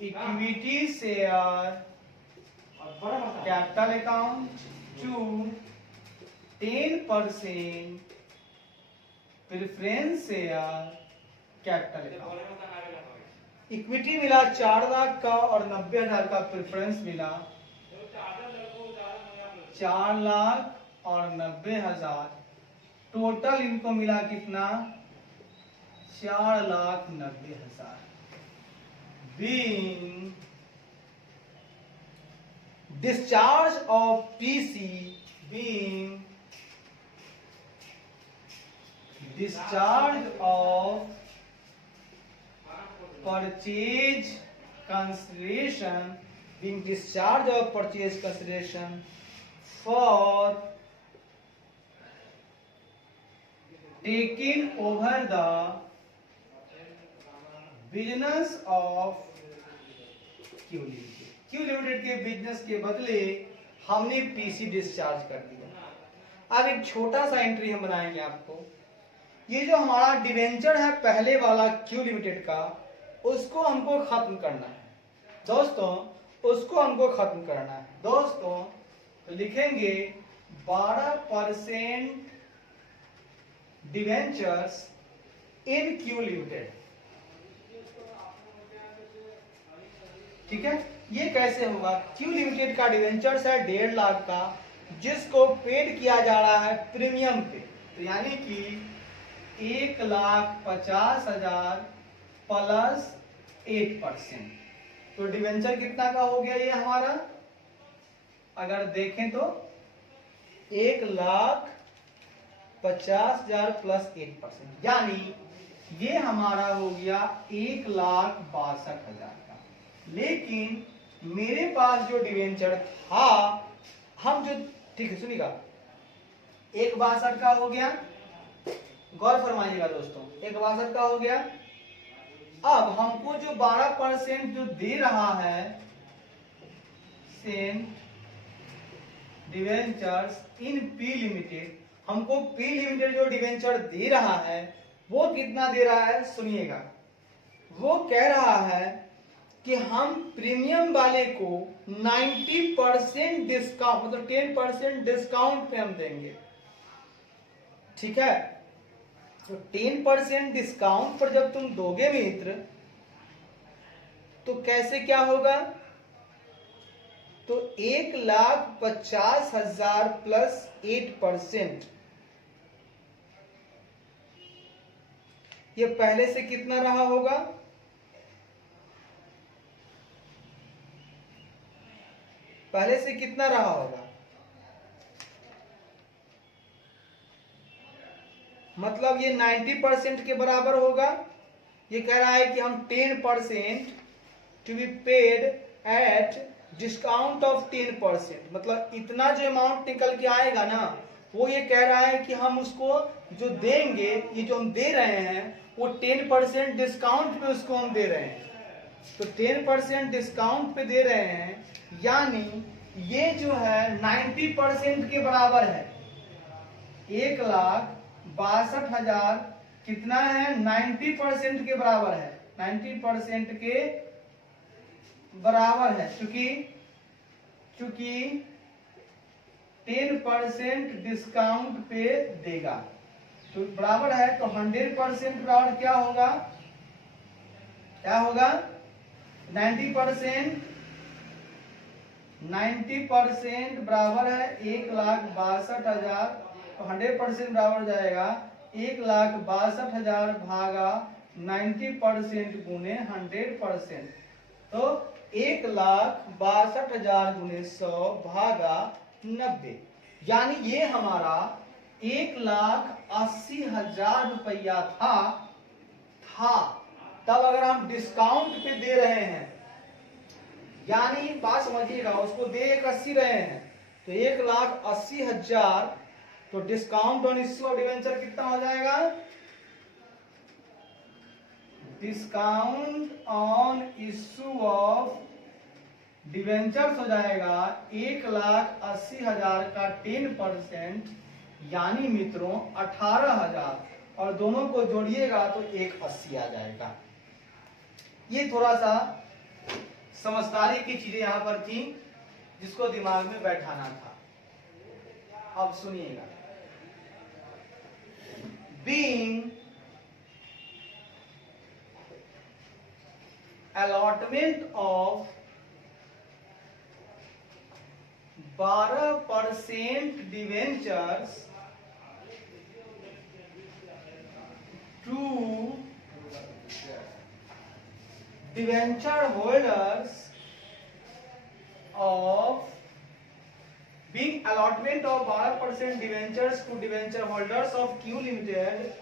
Equity share capital account to 10% preference share capital account. Equity मिला 4 लाख का और 90,000 का प्रेफरेंस मिला 4 लाख और 90,000। टोटल इनको मिला कितना? 4,90,000। being discharge of PC, being discharge of purchase consideration, being discharge of purchase consideration for taking over the business of Q limited. Q limited के बिजनेस के बदले हमने पीसी डिस्चार्ज कर दिया। अब एक छोटा सा एंट्री हम बनाएंगे आपको। ये जो हमारा डिवेंचर है पहले वाला क्यू लिमिटेड का, उसको हमको खत्म करना है दोस्तों, उसको हमको खत्म करना है दोस्तों। तो लिखेंगे 12% डिवेंचर्स इन क्यू लिमिटेड, ठीक है। ये कैसे होगा? क्यू लिमिटेड का डिवेंचर्स है 1.5 लाख का, जिसको पेड किया जा रहा है प्रीमियम पे, तो यानी कि 1,50,000 प्लस 8%। तो डिवेंचर कितना का हो गया ये हमारा? अगर देखें तो 1,50,000 प्लस 8%, यानी ये हमारा हो गया 1,62,000 का। लेकिन मेरे पास जो डिवेंचर था, हम जो, ठीक है सुनिएगा, 1,62 का हो गया, गौर फरमाइएगा दोस्तों, 1,62 का हो गया। अब हमको जो 12% जो दे रहा है सेम डिवेंचर्स इन पी लिमिटेड, हमको पी लिमिटेड जो डिवेंचर दे रहा है वो कितना दे रहा है? सुनिएगा, वो कह रहा है कि हम प्रीमियम वाले को 90% डिस्काउंट, मतलब 10% डिस्काउंट पे हम देंगे, ठीक है। तो 10% डिस्काउंट पर जब तुम दोगे मित्र, तो कैसे क्या होगा? तो 1,50,000 प्लस 8%, ये पहले से कितना रहा होगा? पहले से कितना रहा होगा? मतलब ये 90% के बराबर होगा, ये कह रहा है कि हम 10% to be paid at discount of 10%, मतलब इतना जो अमाउंट निकल के आएगा ना, वो ये कह रहा है कि हम उसको जो देंगे, ये जो हम दे रहे हैं वो 10% डिस्काउंट पे उसको हम दे रहे हैं। तो 10% डिस्काउंट पे दे रहे हैं, यानी ये जो है 90% के बराबर है। 1,62,000 कितना है? 90% के बराबर है, 90% के बराबर है, क्योंकि 10% डिस्काउंट पे देगा तो बराबर है। तो 100% बराबर क्या होगा? 90% बराबर है 1,62,000। तो 100% बराबर हो जाएगा 1,62,000 भागा 90% गुने 100%। तो 1,62,000 गुने 100 भागा 90, यानी ये हमारा 1,80,000 रुपया था। तब अगर हम डिस्काउंट पे दे रहे हैं, यानी बात समझिएगा, उसको दे 1,80 रहे हैं, तो 1,80,000, तो discount on issue of debenture कितना हो जाएगा? Discount on issue of debentures हो जाएगा 1,80,000 का 10%, यानी मित्रों 18,000, और दोनों को जोड़िएगा तो 1,80 आ जाएगा। ये थोड़ा सा समझदारी की चीजें यहां पर थी जिसको दिमाग में बैठाना था। अब सुनिएगा, being allotment of 12% debentures to debenture holders of being allotment of 12% debentures to debenture holders of Q Limited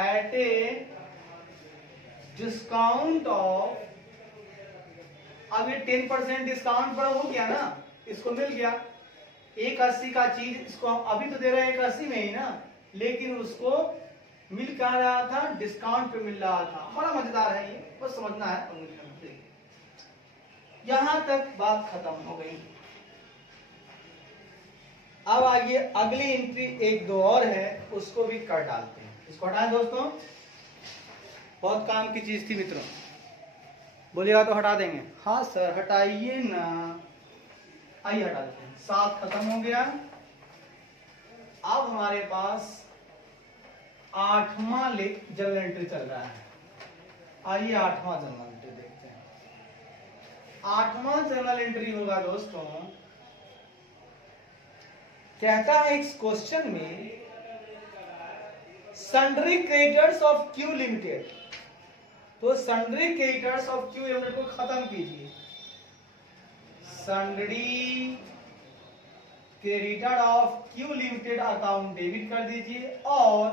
at a discount of, अब ये 10% डिस्काउंट पर हो गया ना, इसको मिल गया 1,80 का चीज, इसको हम अभी तो दे रहे हैं 1,80 में ही ना, लेकिन उसको मिल क्या रहा था? डिस्काउंट पे मिल रहा था। बड़ा मजेदार है ये, बस समझना है। यहां तक बात खत्म हो गई। अब आगे अगली एंट्री 1-2 और है, उसको भी कर डालते हैं। इसको हटाएं दोस्तों, बहुत काम की चीज थी मित्रों। बोलिएगा तो हटा देंगे। हाँ सर हटाइए ना, आइए हटा देते हैं। 7 खत्म हो गया। अब हमारे पास 8वां जर्नल एंट्री चल रहा है। आइए 8वां जर्नल एंट्री देखते हैं। 8वां जर्नल एंट्री होगा दोस्तों, कहता है इस क्वेश्चन में sundry creditors of Q limited. तो sundry creditors of Q limited को खत्म कीजिए। Sundry creditor of Q limited account debit कर दीजिए, और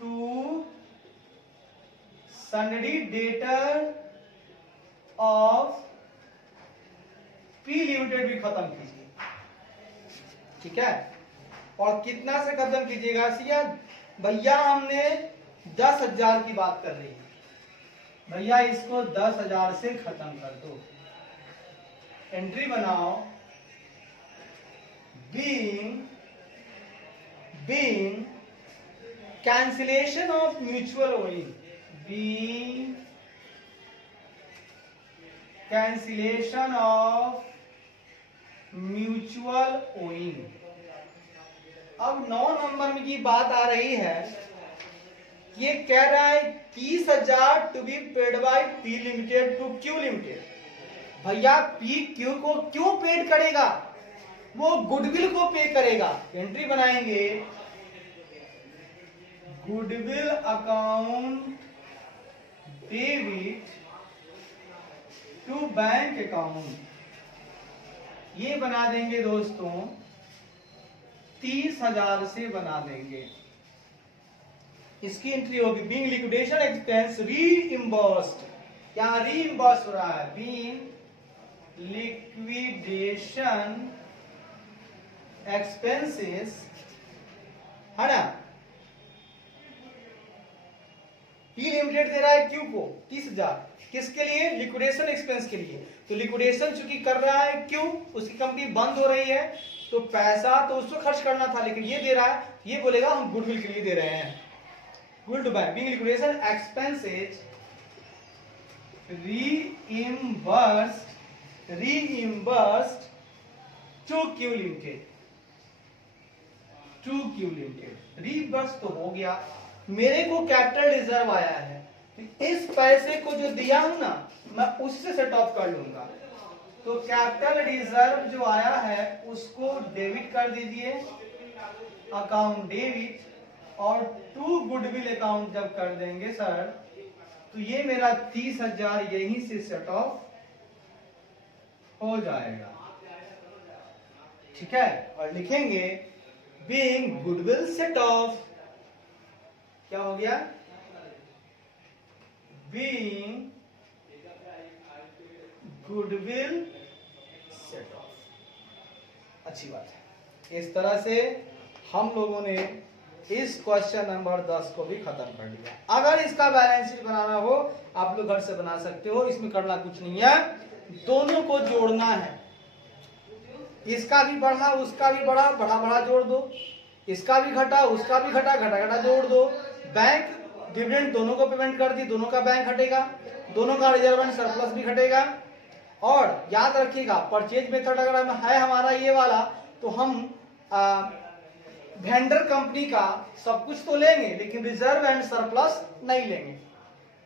to sundry debtor of P limited भी खत्म कीजिए। ठीक है, और कितना से खत्म कीजिएगा? सिया भैया हमने 10,000 की बात कर रही है, भैया इसको 10,000 से खत्म कर दो। एंट्री बनाओ, being cancellation of mutual owing, being cancellation of mutual owing. अब 9 नंबर में की बात आ रही है, ये कह रहा है 30,000 to be paid by P Limited to Q Limited. भैया पी क्यू को क्यों पेड करेगा? वो गुडविल को पे करेगा। एंट्री बनाएंगे, goodwill account debit to bank account. ये बना देंगे दोस्तों 30,000 से बना देंगे। इसकी एंट्री होगी बीइंग लिक्विडेशन एक्सपेंस रीइंबर्स्ड, यहां रीइंबर्स हो रहा है, बीइंग लिक्विडेशन एक्सपेंसेस, है ना। पी लिमिटेड दे रहा है क्यू को 30,000, किसके लिए? लिक्विडेशन एक्सपेंस के लिए। तो लिक्विडेशन चूंकि कर रहा है क्यू, उसकी कंपनी बंद हो रही है, तो पैसा तो उसको खर्च करना था, लेकिन ये दे रहा है, ये बोलेगा हम गुडविल के लिए दे रहे हैं। Good to by being liquidation expenses reimbursed to Q limited, to Q limited. Reimburse तो हो गया, मेरे को कैपिटल रिजर्व आया है, तो इस पैसे को जो दिया हूं ना, मैं उससे सेट ऑफ कर लूंगा। तो कैपिटल रिजर्व जो आया है उसको डेबिट कर दीजिए, अकाउंट डेबिट, और टू गुडविल अकाउंट जब कर देंगे सर, तो ये मेरा 30,000 यहीं से सेट ऑफ हो जाएगा, ठीक है। और लिखेंगे बीइंग गुडविल सेट ऑफ, क्या हो गया? Being goodwill set of. अच्छी बात है। इस तरह से हम लोगों ने इस क्वेश्चन नंबर 10 को भी खत्म कर दिया। अगर इसका बैलेंस शीट बनाना हो, आप लोग घर से बना सकते हो, इसमें करना कुछ नहीं है, दोनों को जोड़ना है। इसका भी बढ़ा, उसका भी बढ़ा, बढ़ा बढ़ा जोड़ दो, इसका भी घटा, उसका भी घटा, घटा घटा जोड़ दो। बैंक डिविडेंड दोनों को पेमेंट कर दी, दोनों का बैंक घटेगा, दोनों का रिजर्व एंड सरप्लस भी घटेगा। और याद रखिएगा, परचेज मेथड अगर है हमारा ये वाला, तो हम वेंडर कंपनी का सब कुछ तो लेंगे, लेकिन रिजर्व एंड सरप्लस नहीं लेंगे,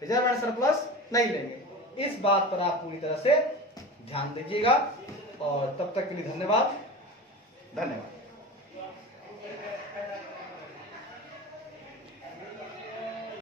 रिजर्व एंड सरप्लस नहीं लेंगे। इस बात पर आप पूरी तरह से ध्यान दीजिएगा। और तब तक के लिए धन्यवाद।